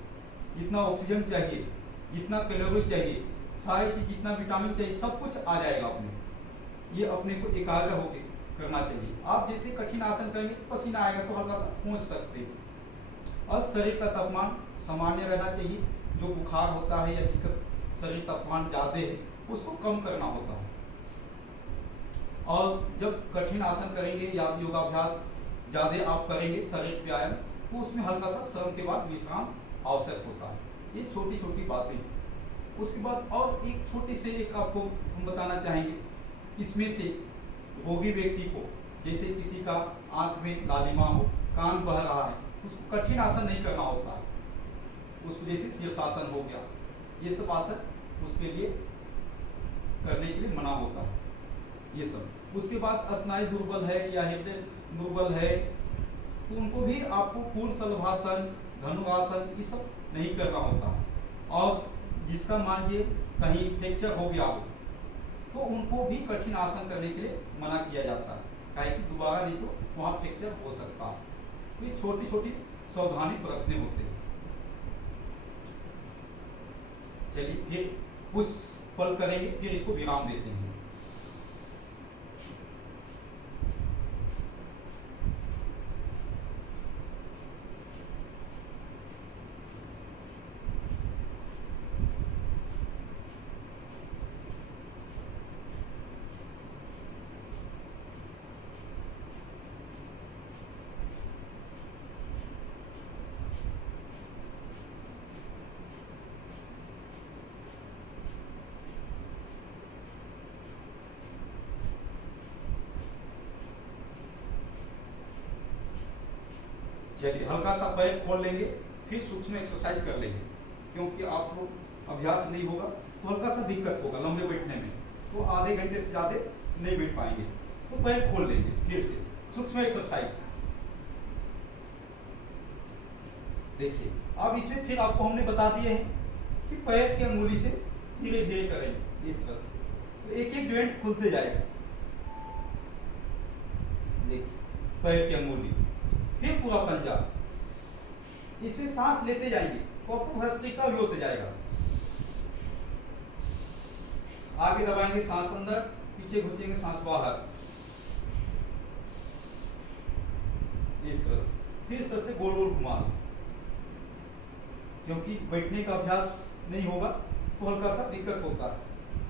जितना ऑक्सीजन चाहिए, जितना कैलोरी चाहिए, सारी चीज, जितना विटामिन चाहिए, सब कुछ आ जाएगा अपने। ये अपने को एकाग्र होकर करना चाहिए। आप जैसे कठिन आसन करेंगे तो पसीना आएगा तो हल्का सा पहुंच सकते हो। और शरीर का तापमान सामान्य रहना चाहिए। जो बुखार होता है या जिसका शरीर तापमान ज़्यादा है, उसको कम करना होता है। और जब कठिन आसन करेंगे या योगाभ्यास ज़्यादा आप करेंगे, शरीर व्यायाम, तो उसमें हल्का सा श्रम के बाद विश्राम आवश्यक होता है। ये छोटी छोटी बातें। उसके बाद और एक छोटी से एक आपको हम बताना चाहेंगे, इसमें से रोगी व्यक्ति को, जैसे किसी का आंख में लालिमा हो, कान बह रहा है, तो उसको कठिन आसन नहीं करना होता है। उसको जैसे शीर्षासन हो गया, ये सब आसन उसके लिए करने के लिए मना होता है, ये सब। उसके बाद स्नायु दुर्बल है या हृदय दुर्बल है, तो उनको भी आपको पूर्ण शलभासन, धनुरासन, ये सब नहीं करना होता। और जिसका मानिए कहीं फ्रैक्चर हो गया हो, तो उनको भी कठिन आसन करने के लिए मना किया जाता है, काहे कि दोबारा नहीं तो वहाँ फ्रैक्चर हो सकता है। तो ये छोटी छोटी सावधानी बरतने होते हैं। चलिए फिर कुछ पल करेंगे, फिर इसको विराम देते हैं। चलिए हल्का सा पैर खोल लेंगे, फिर सूक्ष्म एक्सरसाइज कर लेंगे, क्योंकि आपको अभ्यास नहीं होगा तो हल्का सा दिक्कत होगा लंबे बैठने में, तो आधे घंटे से ज़्यादा नहीं बैठ पाएंगे। तो पैर खोल लेंगे फिर से, सूक्ष्म एक्सरसाइज। देखिए अब इसमें फिर आपको हमने बता दिए हैं कि पैर की अंगुली से धीरे धीरे करेंगे इस तरह से, तो एक एक जॉइंट खुलते जाएगा। देखिए पैर की अंगुली, फिर पूरा पंजा, इसमें सांस लेते जाएंगे तो आपको भस्त्रिका भी होते जाएगा। आगे दबाएंगे सांस अंदर, पीछे घुसेंगे सांस बाहर, इस तरह से। फिर इस तरह से गोल गोल घुमा लो, क्योंकि बैठने का अभ्यास नहीं होगा तो हल्का सा दिक्कत होता है।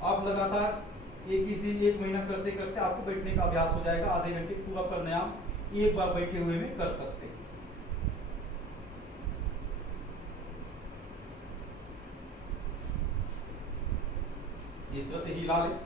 आप लगातार एक महीना करते करते आपको बैठने का अभ्यास हो जाएगा। आधे घंटे पूरा प्राणायाम एक बार बैठे हुए में कर सकते हैं। इस तरह से हिला लें।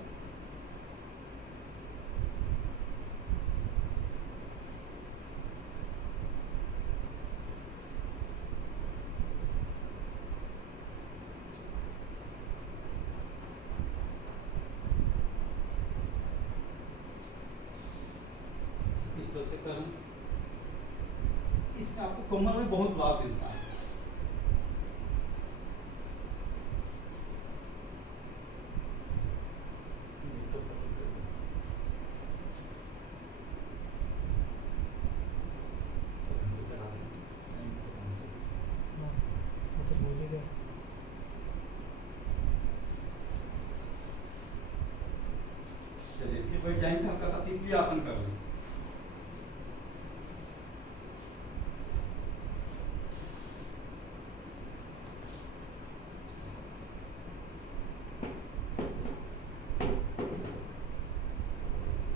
इस तरह से करें, इसमें आपको कमर में बहुत लाभ मिलता है। चलिए फिर बैठ जाएंगे, हल्का सा तितली आसन कर लें।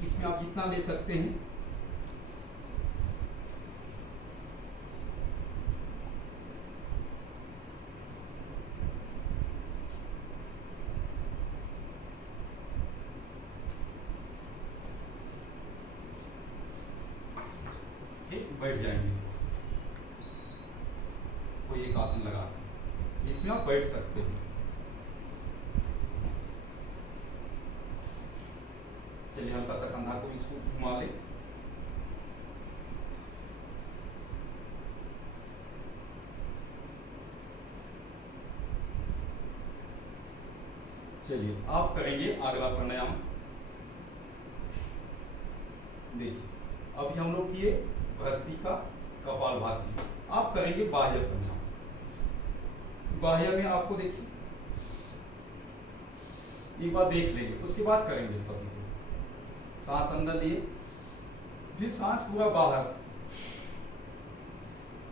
इसमें आप जितना ले सकते हैं। बैठ जाएंगे, कोई एक आसन लगा, इसमें आप बैठ सकते हैं। चलिए हल्का सा कंधा को इसको घुमा ले। चलिए आप करेंगे अगला प्राणायाम। देखिए अभी हम लोग किए भस्त्रिका, कपालभाति, आप करेंगे बाह्य प्राणायाम। बाह्य में आपको देखिए एक बार देख लेंगे, उसके बाद करेंगे सभी को। सांस अंदर लिए, फिर सांस पूरा बाहर,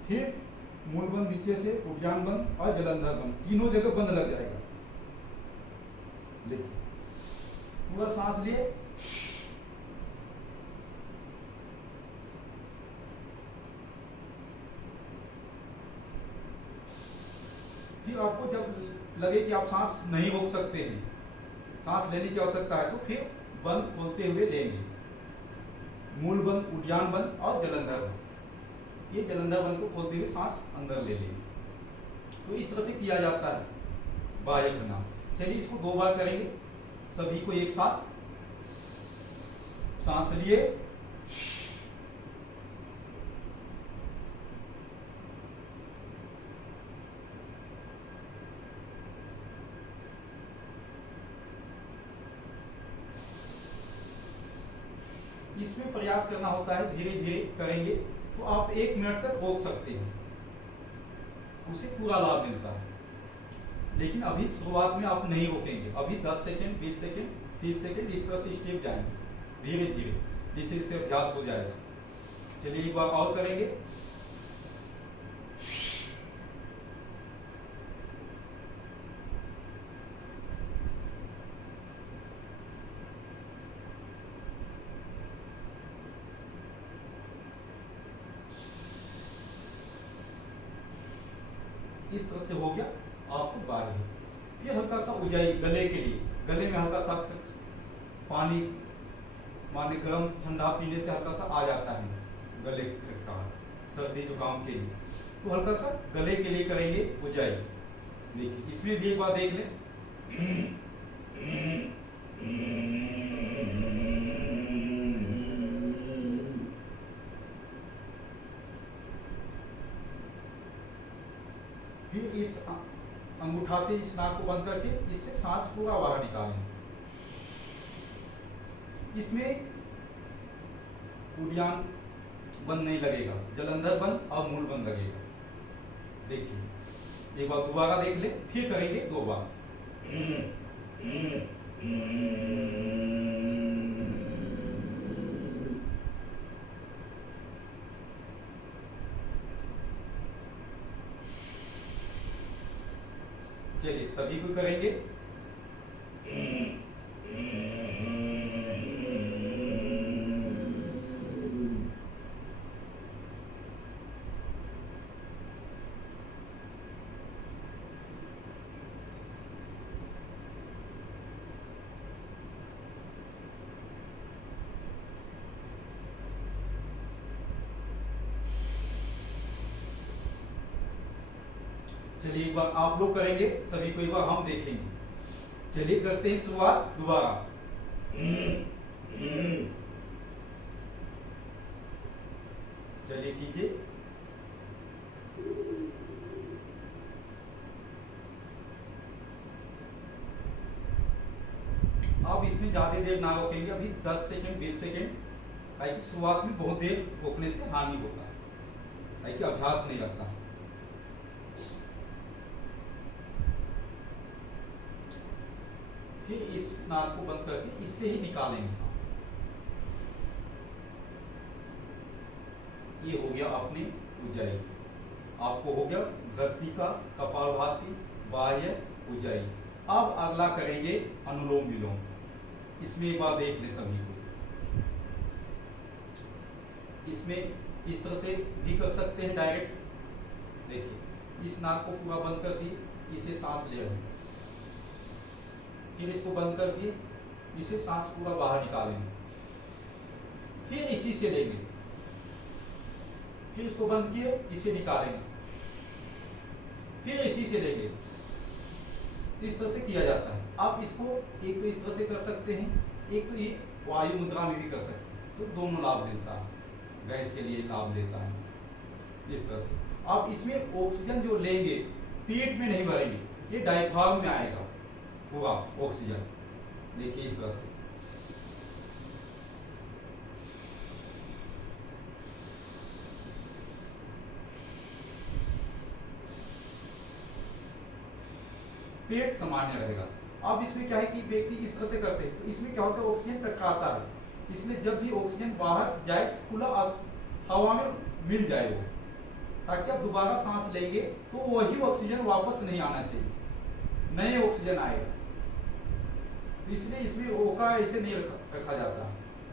फिर मूल बंद नीचे से, उद्यान बंद और जलंधर बंद, तीनों जगह बंद लग जाएगा। देखिए पूरा सांस लिए, फिर आपको जब लगे कि आप सांस नहीं रोक सकते हैं, सांस लेने की आवश्यकता है, तो फिर बंद खोलते हुए लेंगे। मूल बंद, उद्यान बंद और जलंधर बंद, ये जलंधर बंद को खोलते हुए सांस अंदर ले लेंगे। तो इस तरह से किया जाता है बाह्य प्राणायाम। चलिए इसको 2 बार करेंगे सभी को एक साथ। सांस लिए, इसमें प्रयास करना होता है, धीरे धीरे करेंगे तो आप 1 मिनट तक रोक सकते हैं, उसे पूरा लाभ मिलता है। लेकिन अभी शुरुआत में आप नहीं रोकेंगे, अभी 10 सेकंड, 20 सेकंड, 30 सेकंड इस तरह से स्टेप जाएंगे धीरे धीरे, जिससे इससे अभ्यास हो जाएगा। चलिए एक बार और करेंगे। इस तरह से हो गया आपको बारी। फिर हल्का सा उजाई गले के लिए, गले में हल्का सा पानी, माने गर्म ठंडा पीने से हल्का सा आ जाता है गले के खटखटाहट, सर्दी जुकाम के लिए, तो हल्का सा गले के लिए करेंगे उजाई। देखिए इसमें भी एक बार देख लें। फिर इस अंगूठा से इस नाक को बंद करके इससे सांस पूरा बाहर निकालें। इसमें उद्यान बंद नहीं लगेगा, जलंधर बंद और मूल बंद लगेगा। देखिए एक बार दोबारा देख ले, फिर करेंगे 2 बार। चलिए सभी को करेंगे। चलिए एक बार आप लोग करेंगे, सभी को एक बार हम देखेंगे। चलिए करते हैं शुरुआत दोबारा। चलिए कीजिए। अब इसमें ज्यादा देर ना रोकेंगे, अभी 10 सेकंड 20 सेकंड, ताकि शुरुआत में बहुत देर रोकने से हानि होता है, ताकि अभ्यास नहीं लगता। फिर इस नाक को बंद करके इससे ही निकालेंगे सांस। ये हो गया अपने उज्जाई। आपको हो गया भस्त्रिका, कपालभाति, बाह्य उज्जाई। अब अगला करेंगे अनुलोम विलोम। इसमें एक बार देख ले सभी को। इसमें इस तरह से भी कर सकते हैं डायरेक्ट। देखिए इस नाक को पूरा बंद कर दिए, इसे सांस ले रहे हैं, फिर इसको बंद कर दिए, इसे सांस पूरा बाहर निकालेंगे, फिर इसी से लेंगे, फिर इसको बंद किए, इसे निकालेंगे, फिर इसी से लेंगे। इस तरह से किया जाता है। आप इसको एक तो इस तरह से कर सकते हैं, एक तो ये वायु मुद्रा में भी कर सकते हैं, तो दोनों लाभ देता है, गैस के लिए लाभ देता है। इस तरह से आप इसमें ऑक्सीजन जो लेंगे पेट में नहीं भरेंगे, ये डायफ्राम में आएगा पूरा ऑक्सीजन। देखिए इस तरह से पेट सामान्य रहेगा। अब इसमें क्या है कि व्यक्ति इस तरह से करते हैं, तो इसमें क्या होता है, ऑक्सीजन टकराता है, इसलिए जब भी ऑक्सीजन बाहर जाए तो खुला हवा में मिल जाए वो, ताकि आप दोबारा सांस लेंगे तो वही ऑक्सीजन वापस नहीं आना चाहिए, नए ऑक्सीजन आएगा। तो इसलिए इसमें ओका ऐसे नहीं रखा जाता,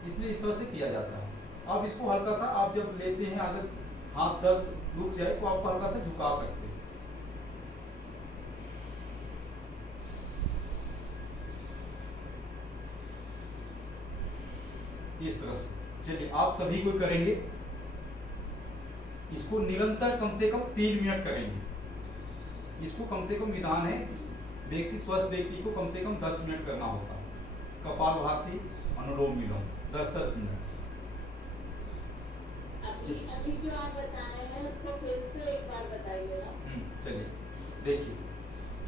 इसलिए इस तरह से किया जाता है। अब इसको हल्का सा आप जब लेते हैं, अगर हाथ दर्द रुक जाए तो आप हल्का सा झुका सकते हैं, इस तरह से। चलिए आप सभी को करेंगे, इसको निरंतर कम से कम 3 मिनट करेंगे। इसको कम से कम विधान है, व्यक्ति स्वस्थ व्यक्ति को कम से कम 10 मिनट करना होता है। कपालभाति, अनुलोम विलोम 10-10 मिनट। अभी जो आप बताए हैं उसको फिर से एक बार बताइएगा। चलिए देखिए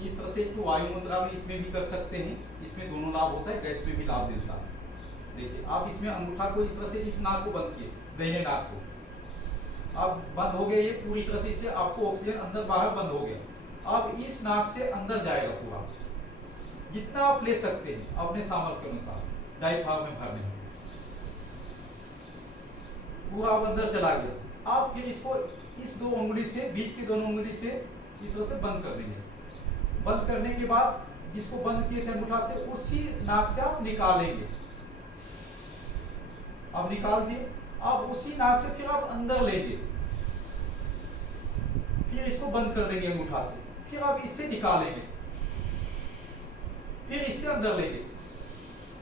इस तरह से, तो वायु मुद्रा में इसमें भी कर सकते हैं, इसमें दोनों लाभ होता है, गैस में भी लाभ देता है। देखिए आप इसमें अंगूठा को इस तरह से इस नाक को बंद किए, दाहिने नाक को, अब बंद हो गया ये पूरी तरह से, इससे आपको ऑक्सीजन अंदर बाहर बंद हो गया। अब इस नाक से अंदर जाएगा पूरा, जितना आप ले सकते हैं अपने सामर्थ्य के अनुसार, डायफ्राम में भरने में पूरा अंदर चला गया। आप फिर इसको इस 2 उंगली से, बीच की दोनों उंगली से इस तरह से बंद कर देंगे। बंद करने के बाद जिसको बंद किए थे अंगूठा से, उसी नाक से आप निकालेंगे। अब निकाल दिए, अब उसी नाक से फिर आप अंदर लेंगे, फिर इसको बंद कर देंगे अंगूठा से, फिर आप इससे निकालेंगे, फिर इससे अंदर लेंगे।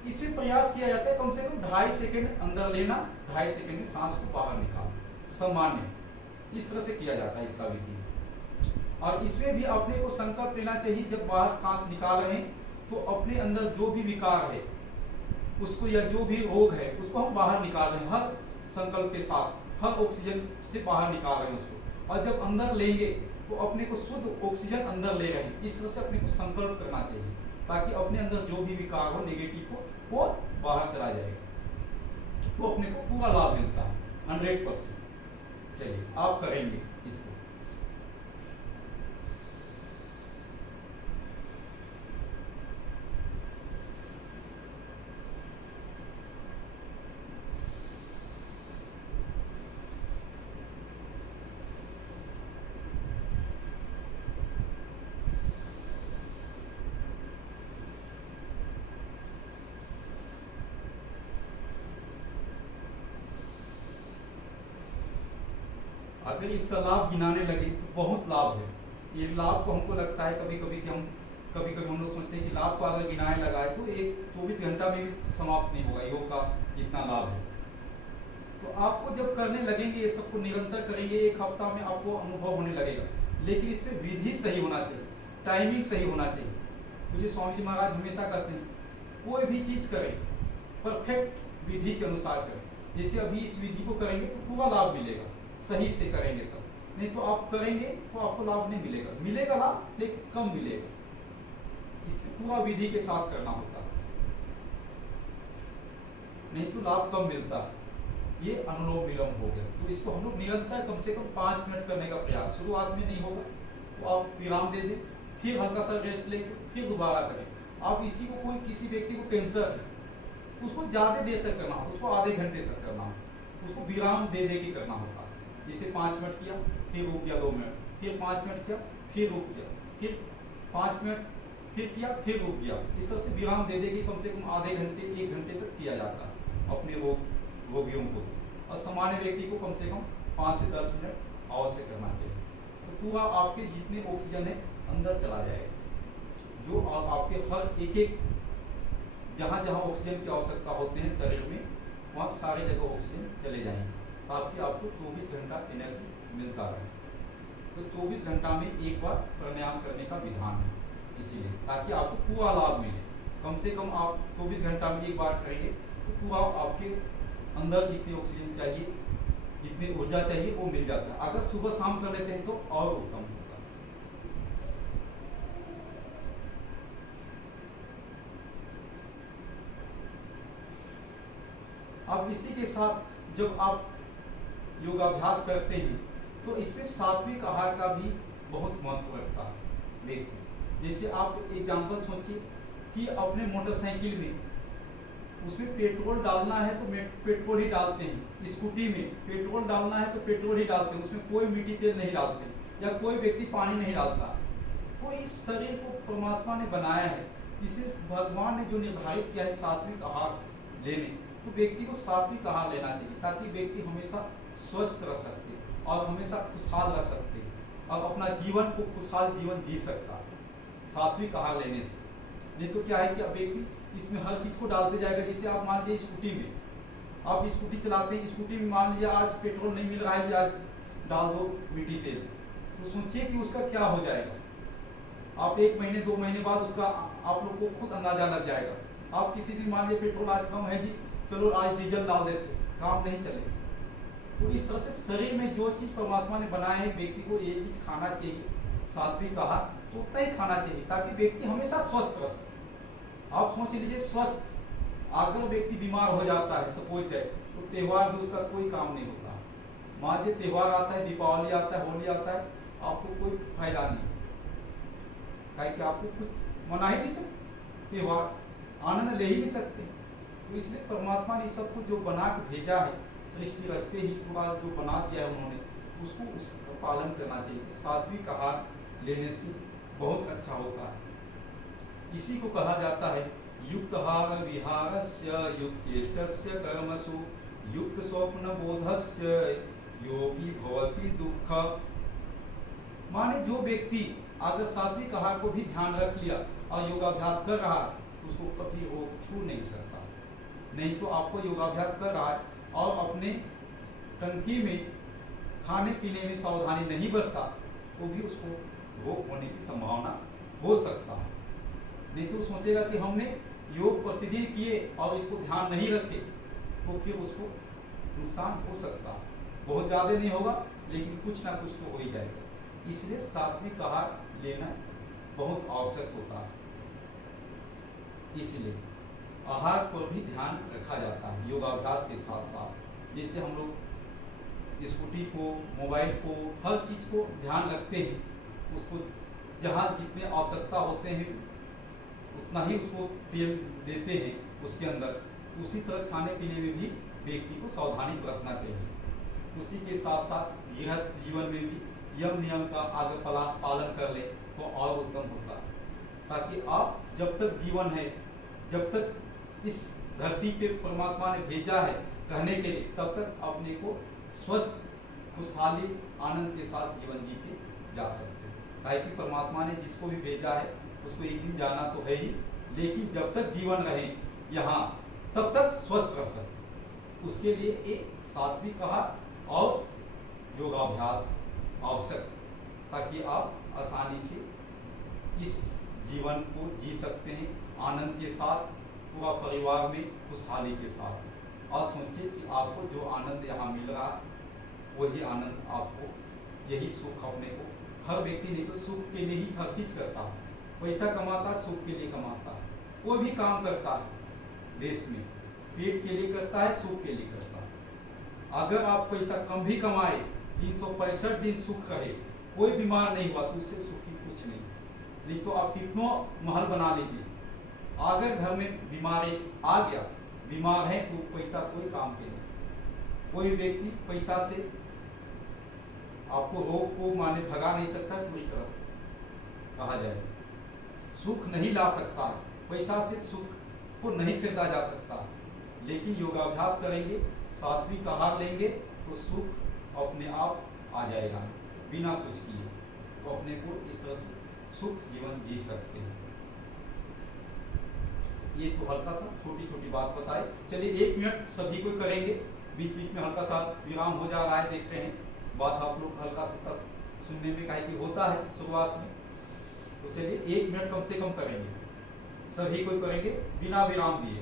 इसमें प्रयास किया जाता है कम से कम 2.5 सेकंड अंदर लेना, 2.5 सेकंड में सांस को बाहर निकालना, सामान्य इस तरह से किया जाता है इसका विधि। और इसमें भी अपने को संकल्प लेना चाहिए, जब बाहर सांस निकाल रहे हैं तो अपने अंदर जो भी विकार है उसको, या जो भी रोग है उसको हम बाहर निकाल रहे हैं, हर संकल्प के साथ, हर ऑक्सीजन से बाहर निकाल रहे हैं उसको। और जब अंदर लेंगे तो अपने को शुद्ध ऑक्सीजन अंदर ले रहे हैं। इस तरह से अपने को संकल्प करना चाहिए ताकि अपने अंदर जो भी विकार हो नेगेटिव हो वो बाहर चला जाएगा, तो अपने को पूरा लाभ मिलता है 100%। चलिए आप करेंगे इसको। अगर इसका लाभ गिनाने लगे तो बहुत लाभ है। ये लाभ को हमको लगता है कभी कभी हम लोग सोचते हैं कि लाभ को अगर गिनाने लगाए तो एक 24 घंटा में भी समाप्त नहीं होगा योग का जितना लाभ है। तो आपको जब करने लगेंगे ये सबको निरंतर करेंगे, एक हफ्ता में आपको अनुभव होने लगेगा। लेकिन इसमें विधि सही होना चाहिए, टाइमिंग सही होना चाहिए। मुझे स्वामी जी महाराज हमेशा कहते हैं कोई भी चीज करें परफेक्ट विधि के अनुसार करें। जैसे अभी इस विधि को करेंगे तो पूरा लाभ मिलेगा, सही से करेंगे तब। नहीं तो आप करेंगे तो आपको लाभ नहीं मिलेगा, मिलेगा लाभ लेकिन कम मिलेगा। इसमें पूरा विधि के साथ करना होता है, नहीं तो लाभ कम मिलता है। ये अनुलोम विलोम हो गया। तो इसको हम लोग निरंतर कम से कम 5 मिनट करने का प्रयास, शुरुआत में नहीं होगा तो आप विराम दे दें, फिर हल्का सा रेस्ट लेके फिर दोबारा करें। आप इसी को किसी व्यक्ति को कैंसर है तो उसको ज्यादा देर तक करना होता है, उसको आधे घंटे तक करना होता है, उसको विराम दे के करना होता है। जैसे 5 मिनट किया फिर रुक गया 2 मिनट, फिर 5 मिनट किया फिर रुक गया, फिर 5 मिनट फिर किया फिर रुक गया। इस तरह से विराम दे के कम से कम आधे घंटे 1 घंटे तक किया जाता है अपने रोगियों को। और सामान्य व्यक्ति को कम से कम 5 से 10 मिनट अवश्य करना चाहिए। तो पूरा आपके जितने ऑक्सीजन है अंदर चला जाएगा, जो आपके हर एक जहाँ जहाँ ऑक्सीजन की आवश्यकता होते हैं शरीर में वहाँ सारे जगह ऑक्सीजन चले जाएंगे, ताकि आपको 24 घंटा एनर्जी मिलता रहे। तो 24 घंटा में एक बार प्राणायाम करने का विधान है, इसीलिए ताकि आपको पूरा लाभ मिले। कम से कम आप 24 घंटा में एक बार करेंगे तो पूरा आपके अंदर जितनी ऑक्सीजन चाहिए, जितनी ऊर्जा चाहिए वो मिल जाता है। अगर सुबह शाम कर लेते हैं तो और उत्तम होता है। अब इसी के साथ जब आप योगाभ्यास करते हैं तो इसमें सात्विक आहार का भी बहुत महत्व रखता है व्यक्ति। जैसे आप एग्जाम्पल सोचिए कि अपने मोटरसाइकिल में उसमें पेट्रोल डालना है तो पेट्रोल ही डालते हैं, स्कूटी में पेट्रोल डालना है तो पेट्रोल ही डालते हैं, उसमें कोई मिट्टी तेल नहीं डालते, या कोई व्यक्ति पानी नहीं डालता। तो इस शरीर को परमात्मा ने बनाया है, इसे भगवान ने जो निर्धारित किया है सात्विक आहार लेने, तो व्यक्ति को सात्विक आहार लेना चाहिए ताकि व्यक्ति हमेशा स्वस्थ रह सकते और हमेशा खुशहाल रह सकते और अपना जीवन को खुशहाल जीवन जी सकता सात्विक आहार लेने से। नहीं तो क्या है कि अब व्यक्ति इसमें हर चीज को डालते जाएगा। जैसे आप मान लीजिए स्कूटी में आप स्कूटी चलाते हैं, स्कूटी में मान लीजिए आज पेट्रोल नहीं मिल रहा है, आज डाल दो मिट्टी तेल, तो सोचिए कि उसका क्या हो जाएगा। आप 1 महीने 2 महीने बाद उसका आप लोग को खुद अंदाजा लग जाएगा। आप किसी दिन मान लीजिए पेट्रोल आज कम है जी, चलो आज डीजल डाल देते, काम नहीं चले। तो इस तरह से शरीर में जो चीज परमात्मा ने बनाया है व्यक्ति को ये चीज खाना चाहिए, सात्विक आहार तो उतना ही खाना चाहिए ताकि व्यक्ति हमेशा स्वस्थ रह सके। आप सोच लीजिए स्वस्थ, अगर व्यक्ति बीमार हो जाता है सपोज दैट, तो त्योहार भी उसका कोई काम नहीं होता। मान लीजिए त्योहार आता है, दीपावली आता है, होली आता है, आपको कोई फायदा नहीं, कि आपको कुछ मना ही नहीं सकते, त्योहार आनंद ले ही नहीं सकते। तो इसलिए परमात्मा ने सबको जो बना के भेजा है, सृष्टि रचते ही पूरा जो बना दिया है उन्होंने, उसको उसका पालन करना चाहिए। तो सात्विक आहार लेने से बहुत अच्छा होता है। इसी को कहा जाता है युक्तहार विहारस्य युक्तेष्टस्य कर्मसु युक्त स्वप्न बोधस्य योगी भवति दुःख। माने जो व्यक्ति अगर सात्विक आहार को भी ध्यान रख लिया और योगाभ्यास कर रहा है, उसको कभी रोग छू नहीं सकता। नहीं तो आपको योगाभ्यास कर रहा है और अपने टंकी में खाने पीने में सावधानी नहीं बरता तो भी उसको रोग होने की संभावना हो सकता है। नहीं तो सोचेगा कि हमने योग प्रतिदिन किए और इसको ध्यान नहीं रखे तो फिर उसको नुकसान हो सकता है। बहुत ज़्यादा नहीं होगा लेकिन कुछ ना कुछ तो हो ही जाएगा। इसलिए सात्विक आहार लेना बहुत आवश्यक होता है। इसलिए आहार पर भी ध्यान रखा जाता है योगाभ्यास के साथ साथ। जैसे हम लोग स्कूटी को, मोबाइल को, हर चीज़ को ध्यान रखते हैं, उसको जहाँ जितने आवश्यकता होते हैं उतना ही उसको तेल देते हैं उसके अंदर। उसी तरह खाने पीने में भी व्यक्ति को सावधानी बरतना चाहिए। उसी के साथ साथ गृहस्थ जीवन में भी यम नियम का आगे पालन कर ले तो और उत्तम होता है, ताकि आप जब तक जीवन है, जब तक इस धरती पे परमात्मा ने भेजा है रहने के लिए, तब तक अपने को स्वस्थ, खुशहाली, आनंद के साथ जीवन जी के जा सकते हैं। ताकि परमात्मा ने जिसको भी भेजा है उसको एक दिन जाना तो है ही, लेकिन जब तक जीवन रहे यहाँ तब तक स्वस्थ रह सकते। उसके लिए एक सात्विक आहार और योगाभ्यास आवश्यक, ताकि आप आसानी से इस जीवन को जी सकते हैं आनंद के साथ, पूरा परिवार में खुशहाली के साथ। और सोचिए कि आपको जो आनंद यहाँ मिल रहा है वही आनंद आपको, यही सुख अपने को, हर व्यक्ति नहीं तो सुख के लिए ही हर चीज़ करता है। पैसा कमाता है सुख के लिए कमाता है, कोई भी काम करता है देश में पेट के लिए करता है, सुख के लिए करता है। अगर आप पैसा कम भी कमाए, 365 दिन सुख रहे, कोई बीमार नहीं हुआ तो उससे सुखी कुछ नहीं तो आप कितनों महल बना लीजिए, अगर घर में बीमारी आ गया, बीमार है तो पैसा कोई काम के नहीं। कोई व्यक्ति पैसा से आपको रोग को माने भगा नहीं सकता पूरी तरह से, कहा जाए सुख नहीं ला सकता, पैसा से सुख को नहीं खरीदा जा सकता। लेकिन योगाभ्यास करेंगे, सात्विक आहार लेंगे तो सुख अपने आप आ जाएगा बिना कुछ किए, तो अपने को इस तरह से सुख जीवन जी सकते हैं। ये तो हल्का सा छोटी छोटी बात बताए। चलिए 1 मिनट सभी को करेंगे, बीच बीच में हल्का सा विराम हो जा रहा है, देख रहे हैं बात आप लोग हल्का सा सुनने में काहे कि होता है शुरुआत में। तो चलिए 1 मिनट कम से कम करेंगे, सभी को करेंगे बिना विराम दिए।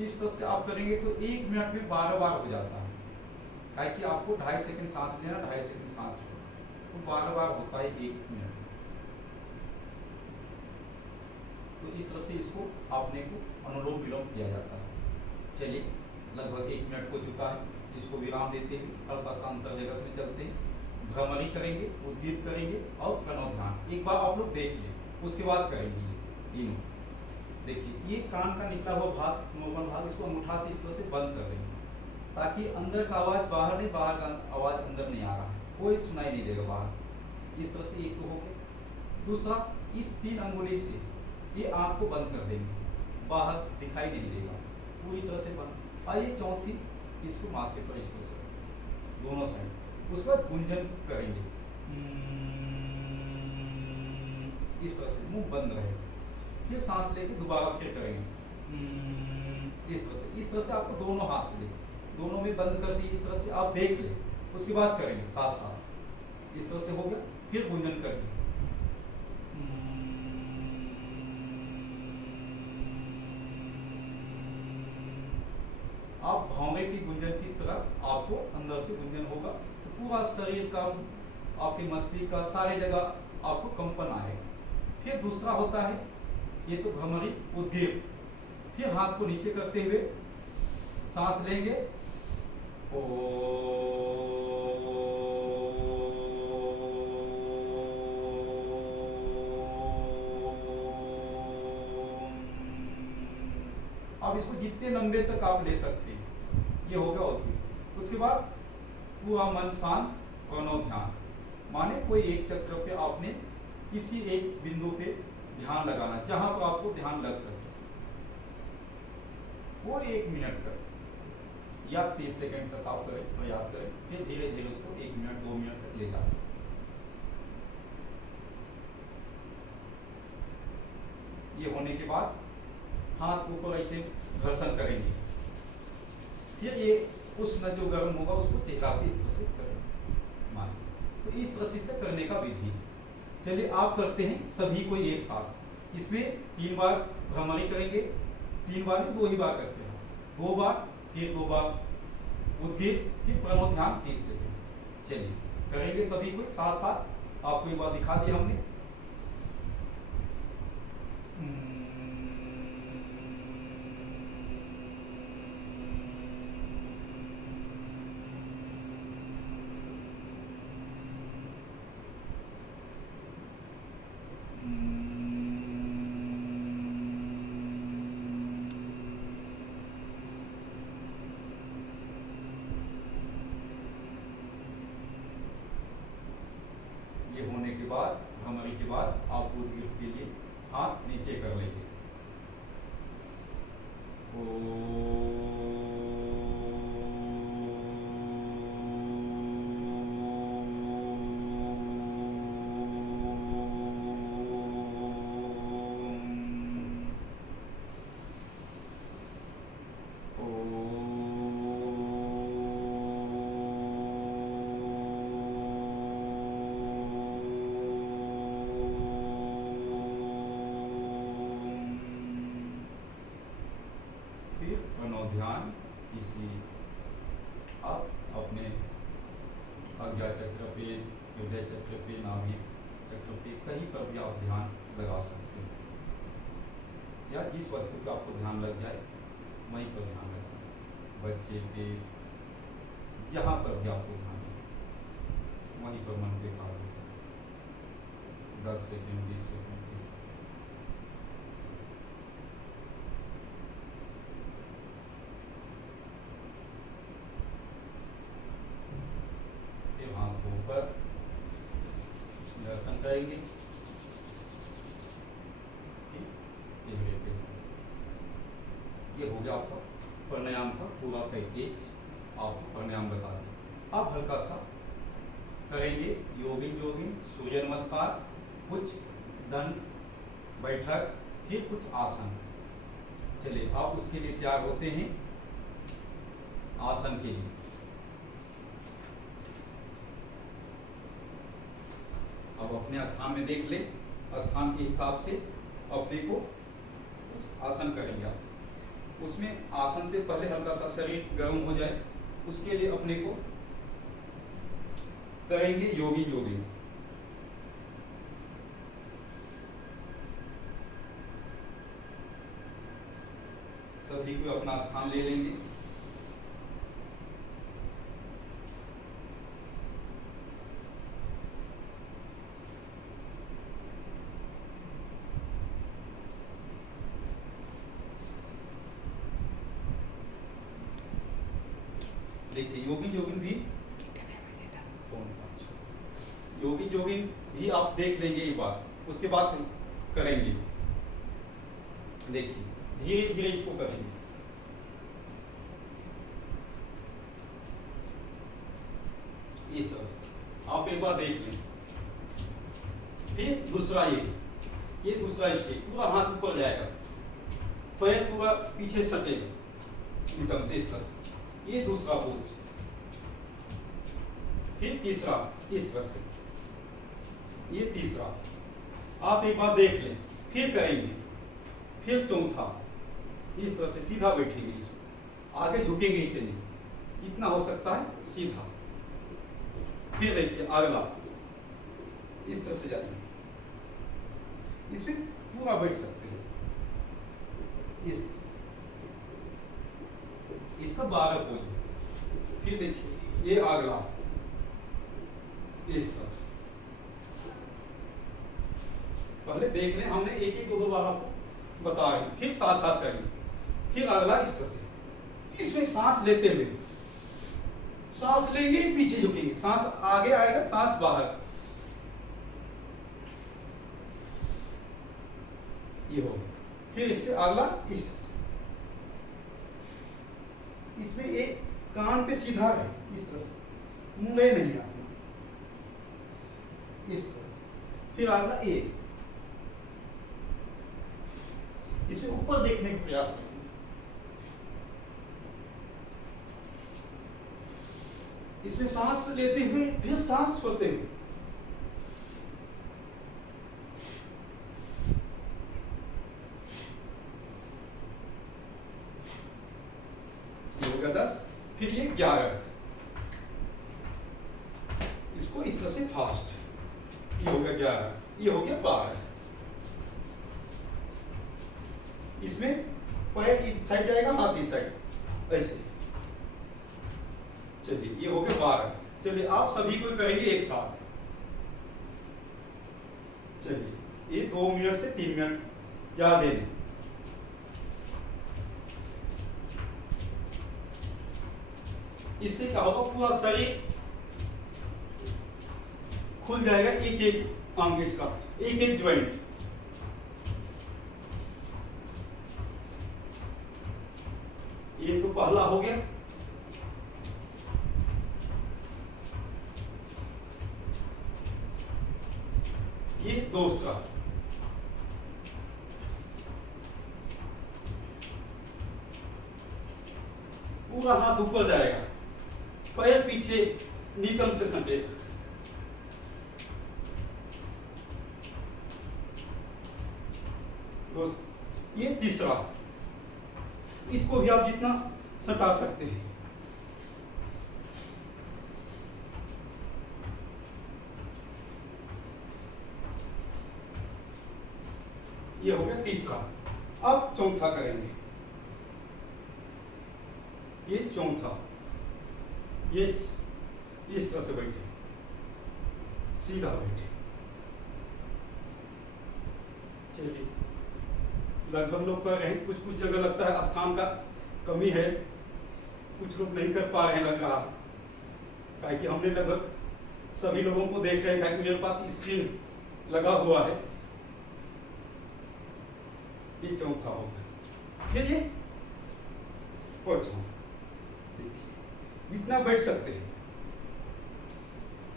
इस तरह से आप करेंगे तो 1 मिनट में 12 बार हो जाता है। काहे कि आपको 2.5 सेकंड सांस लेना, 2.5 सेकंड सांस छोड़ना, तो 12 बार होता है 1 मिनट। तो इस तरह से इसको आपने को अनुलोम विलोम किया जाता है। चलिए लगभग 1 मिनट हो चुका है, इसको विराम देते हैं, हल्का सा अंतर जगत में चलते हैं, भ्रमरी करेंगे, उद्गीत करेंगे और प्रणव ध्यान। एक बार आप लोग देख लें, उसके बाद करेंगे ये तीनों। देखिए ये कान का निकला हुआ भाग, नॉर्मल भाग, इसको अंगूठा से इस तरह से बंद कर देंगे ताकि अंदर का आवाज बाहर नहीं, बाहर का आवाज अंदर नहीं आ रहा है, कोई सुनाई नहीं देगा बाहर से। इस तरह से एक तो हो गया। दूसरा, इस 3 अंगुली से ये आँख को बंद कर देंगे, बाहर दिखाई नहीं देगा, पूरी तरह से बंद। और ये चौथी, इसको माथे पर इस तरह से दोनों साइड। उसके बाद गुंजन करेंगे इस तरह से, मुंह बंद रहेगा। फिर सांस लेके दोबारा फिर करेंगे इस तरह से आपको दोनों हाथ ले, दोनों में बंद कर दिए, इस तरह से आप देख ले, उसके बाद करेंगे साथ साथ। इस तरह से हो गया। फिर गुंजन करेंगे आप भौंगे की गुंजन की तरह आपको अंदर से गुंजन होगा, तो पूरा शरीर का, आपके मस्तिष्क का, सारे जगह आपको कंपन आएगा। फिर दूसरा होता है, ये तो भ्रमरी उद्गीत, फिर हाथ को नीचे करते हुए सांस लेंगे। अब इसको जितने लंबे तक आप ले सकते हैं, ये हो गया उद्गीत। उसके बाद पूरा मन शांत, प्रणव ध्यान, माने कोई एक चक्र पे आपने किसी एक बिंदु पे ध्यान लगाना, जहां पर आपको ध्यान लग सके, वो 1 मिनट तक या 30 सेकंड तक आप करें, प्रयास करें, फिर धीरे धीरे उसको 1 मिनट 2 मिनट तक ले जा सकते। ये होने के बाद हाथ ऊपर ऐसे घर्षण करेंगे, फिर ये उष्ण जो गर्म होगा उसको चेहरा पे इस तरह से करेंगे, मान लीजिए। तो इस तरह से इसका करने का विधि। चलिए आप करते हैं सभी को एक साथ। इसमें 3 बार भ्रमरी करेंगे, 3 बार 2 ही बार करते हैं, 2 बार, फिर 2 बार उद्गीत, फिर प्रणव ध्यान 30 सेकंड। चलिए करेंगे सभी को साथ साथ। आपको एक बार दिखा दिया हमने। ये होने के बाद, भ्रमरी के बाद आप उद्गीत के लिए हाथ नीचे कर लेंगे। ध्यान किसी आप अपने आज्ञा चक्र पे, हृदय चक्र पे, नाभि चक्र पे, कहीं पर भी आप ध्यान लगा सकते हैं, या जिस वस्तु पे आपको ध्यान लग जाए वहीं पर ध्यान लगाएं। बच्चे पे, जहाँ पर भी आपको ध्यान लगे वहीं पर मन पे काबू करें। 10 सेकंड, 20 सेकंड, 30 सेकंड। ऊपर दर्शन करेंगे, चेहरे पे। ये हो गया आपका प्राणायाम का पूरा पैकेज। आपको प्राणायाम बता दें। अब हल्का सा करेंगे योगिन सूर्य नमस्कार, कुछ दंड बैठक, फिर कुछ आसन। चलिए आप उसके लिए तैयार होते हैं। आसन के लिए अब अपने स्थान में देख ले, स्थान के हिसाब से अपने को कुछ आसन करेंगे आप। उसमें आसन से पहले हल्का सा शरीर गर्म हो जाए, उसके लिए अपने को करेंगे योगिन। सभी को अपना स्थान ले लेंगे। देखिए योगिन भी आप देख लेंगे एक बार, उसके बाद करेंगे। देखिए धीरे धीरे इसको करेंगे। इस तरह से आप एक बार देख लें। फिर दूसरा ये दूसरा स्टेप, पूरा हाथ ऊपर जाएगा, पैर पूरा पीछे सटेगा एकदम से, इस तरह से। ये दूसरा पोज। फिर तीसरा इस तरह से, ये तीसरा। आप एक बार देख लें, फिर करेंगे। फिर चौथा इस तरह से सीधा बैठेंगे, इसमें आगे झुकेंगे इसे नहीं, इतना हो सकता है सीधा। फिर देखिए अगला इस तरह से जाएंगे, इसमें पूरा बैठ सकते हैं। इस इसका 12 पोज है। फिर देखिए ये अगला इस तरह से, पहले देख लें, हमने एक एक दो बार आपको बता रहे हैं, फिर साथ साथ करेंगे। फिर अगला इस तरह से, इसमें सांस लेते हुए, सांस लेंगे पीछे झुकेंगे, सांस आगे आएगा, सांस बाहर, ये हो। फिर इससे अगला इस तरह से, इसमें एक कान पे सीधा रहे, इस तरह से मुड़े नहीं आपने, इस तरह से। फिर अगला एक, इसमें ऊपर देखने का प्रयास करेंगे, इसमें सांस लेते हुए फिर सांस छोड़ते हुए, ये हो गया 10। फिर ये 11, इसको इस तरह से फास्ट, ये हो गया 11, ये हो गया 12। इसमें पैर इस साइड जाएगा, हाथ इस साइड, ऐसे। चलिए ये हो गया 12। चलिए आप सभी को करेंगे एक साथ। चलिए ये 2 मिनट से 3 मिनट याद है। इससे क्या होगा, पूरा शरीर खुल जाएगा, एक एक अंग इसका, एक एक ज्वाइंट। ये तो पहला हो गया। ये दूसरा, पूरा हाथ ऊपर जाएगा, पैर पीछे नितंब से सटेगा। ये तीसरा, इसको भी आप जितना सटा सकते हैं। ये हो गया तीसरा। अब चौथा करेंगे, ये चौथा, ये इस तरह से बैठे, सीधा बैठे। चलिए लगभग लोग कर रहे हैं, कुछ कुछ जगह लगता है स्थान का कमी है, कुछ लोग नहीं कर पा रहे हैं लग रहा, काहे कि हमने लगभग सभी लोगों को देख रहे हैं, मेरे पास स्क्रीन लगा हुआ है। ये चौथा होगा। फिर ये पांचवा, देखिए जितना बैठ सकते हैं,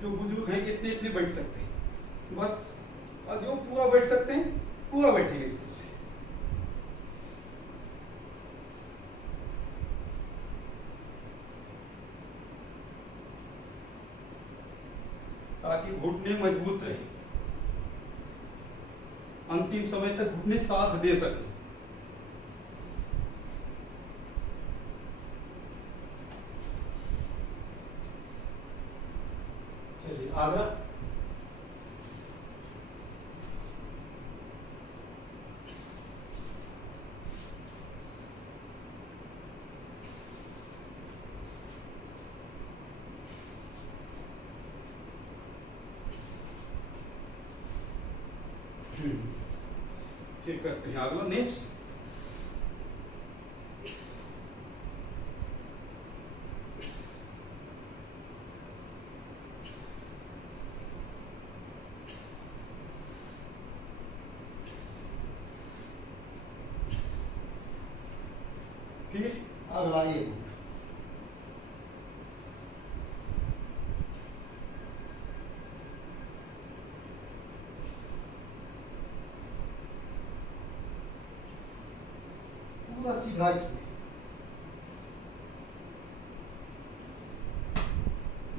जो बुजुर्ग हैं इतने इतने बैठ सकते हैं बस, और जो पूरा बैठ सकते हैं पूरा बैठेंगे इस तरह से। ताकि घुटने मजबूत रहे, अंतिम समय तक घुटने साथ दे सके। चलिए आगे, फिर करते हैं अगला नेक्स्ट। फिर अगला ये पूरा सीधा, इसमें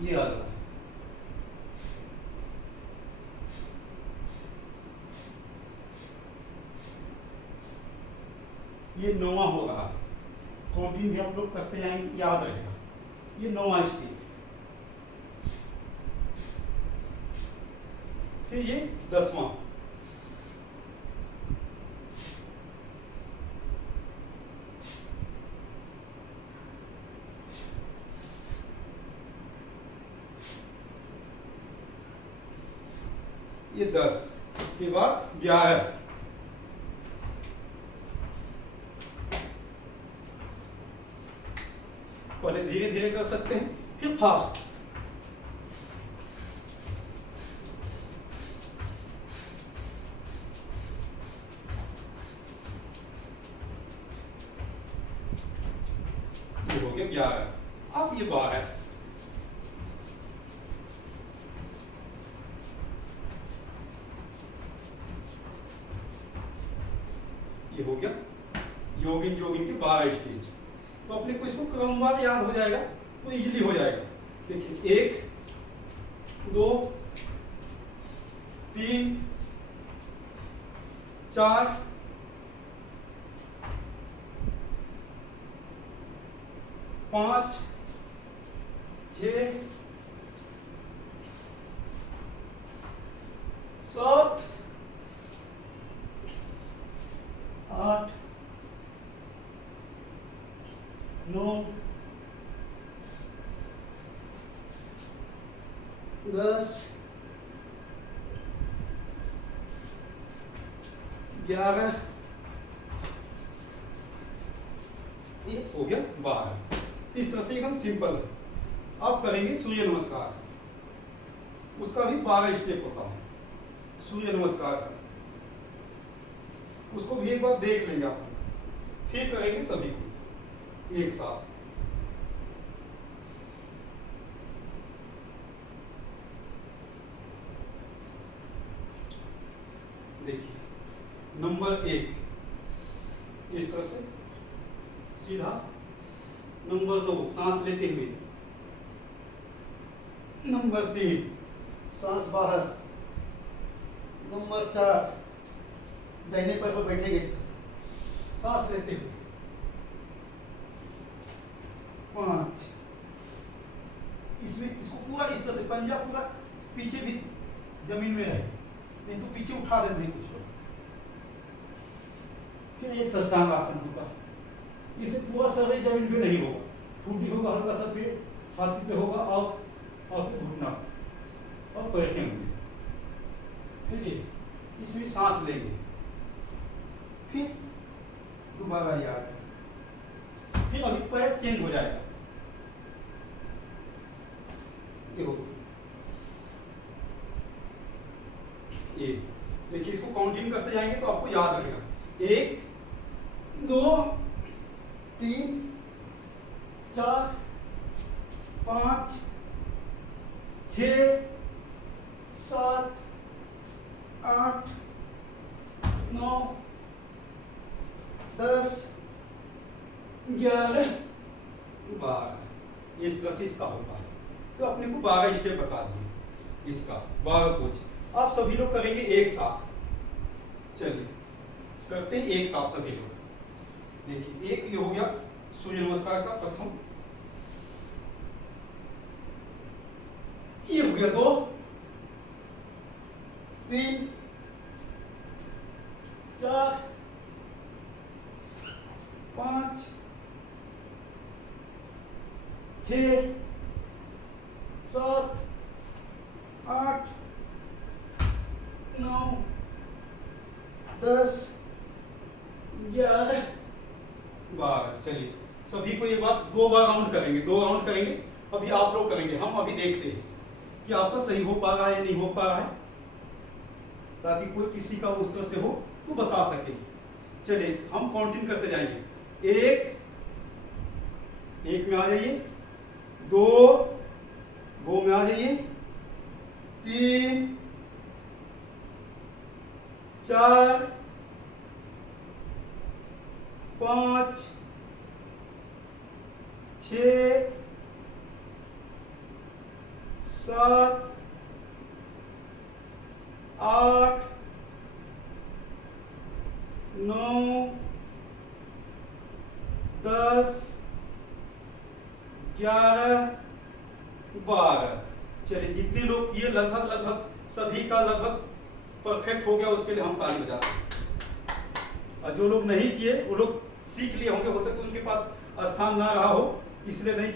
ये अगला, ये 9वां होगा। काउंटिंग भी आप लोग करते जाएंगे, याद रहेगा। ये 9वां स्टेप। फिर ये 10वां, 10 के बाद 11, पहले धीरे धीरे कर सकते हैं फिर फास्ट। ये हो गया 11, अब ये 12, ये हो गया योगिन जोगिन के 12 स्टेज। तो अपने को इसको क्रमवार याद हो जाएगा तो इजीली हो जाएगा। देखिए 1 2 3 4 5 6 7 8 9 10 11, ये हो गया 12। इस तरह से एकदम सिंपल। अब करेंगे सूर्य नमस्कार, उसका भी 12 स्टेप होता है सूर्य नमस्कार का, उसको भी एक बार देख लेंगे आप, फिर करेंगे सभी को एक साथ। देखिए नंबर 1 इस तरह से सीधा, नंबर 2 सांस लेते हुए, नंबर 3 सांस बाहर, नंबर 4 दाहिने पैर पर बैठेंगे सांस लेते हुए, 5 इसमें इसको पूरा इस तरह से पंजा पूरा पीछे भी जमीन में रहे, नहीं तो पीछे उठा देते हैं कुछ लोग। फिर ये साष्टांग आसन होता है, इसे पूरा शरीर जमीन पे नहीं होगा, ठूठी होगा हल्का सा, फिर छाती पे होगा और फिर घुटना और पैर होंगे। फिर ये इसमें सांस लेंगे, फिर दोबारा याद, फिर अभी पैर चेंज हो जाएगा। ये हो ये देखिए, इसको काउंटिंग करते जाएंगे तो आपको याद रहेगा। 1 2 3 4 5 6 7 8 9 10 11 12, इस तरह से इसका होता है। तो अपने को 12 स्टेप बता दिए इसका, 12 पूछे। आप सभी लोग करेंगे एक साथ, चलिए करते हैं एक साथ सभी लोग। देखिए एक ये हो गया सूर्य नमस्कार का प्रथम, ये हो गया 2 3 4 5 6 7 8 9 10 11 12। चलिए सभी को ये बात 2 बार राउंड करेंगे, 2 राउंड करेंगे। अभी आप लोग करेंगे, हम अभी देखते हैं कि आपका सही हो पा रहा है या नहीं हो पा रहा है, ताकि कोई किसी का उस तरह से हो तो बता सके। चलिए हम काउंटिंग करते जाएंगे। 1 में आ जाइए, 2 में आ जाइए, 3 4 5 6 7 8 9 10 11 12। चलिए जितने लोग किए लगभग सभी का लगभग परफेक्ट हो गया, उसके लिए हम ताली बजाते हैं। और जो लोग नहीं किए वो लोग सीख लिए होंगे, हो सकता है उनके पास स्थान ना रहा हो इसलिए नहीं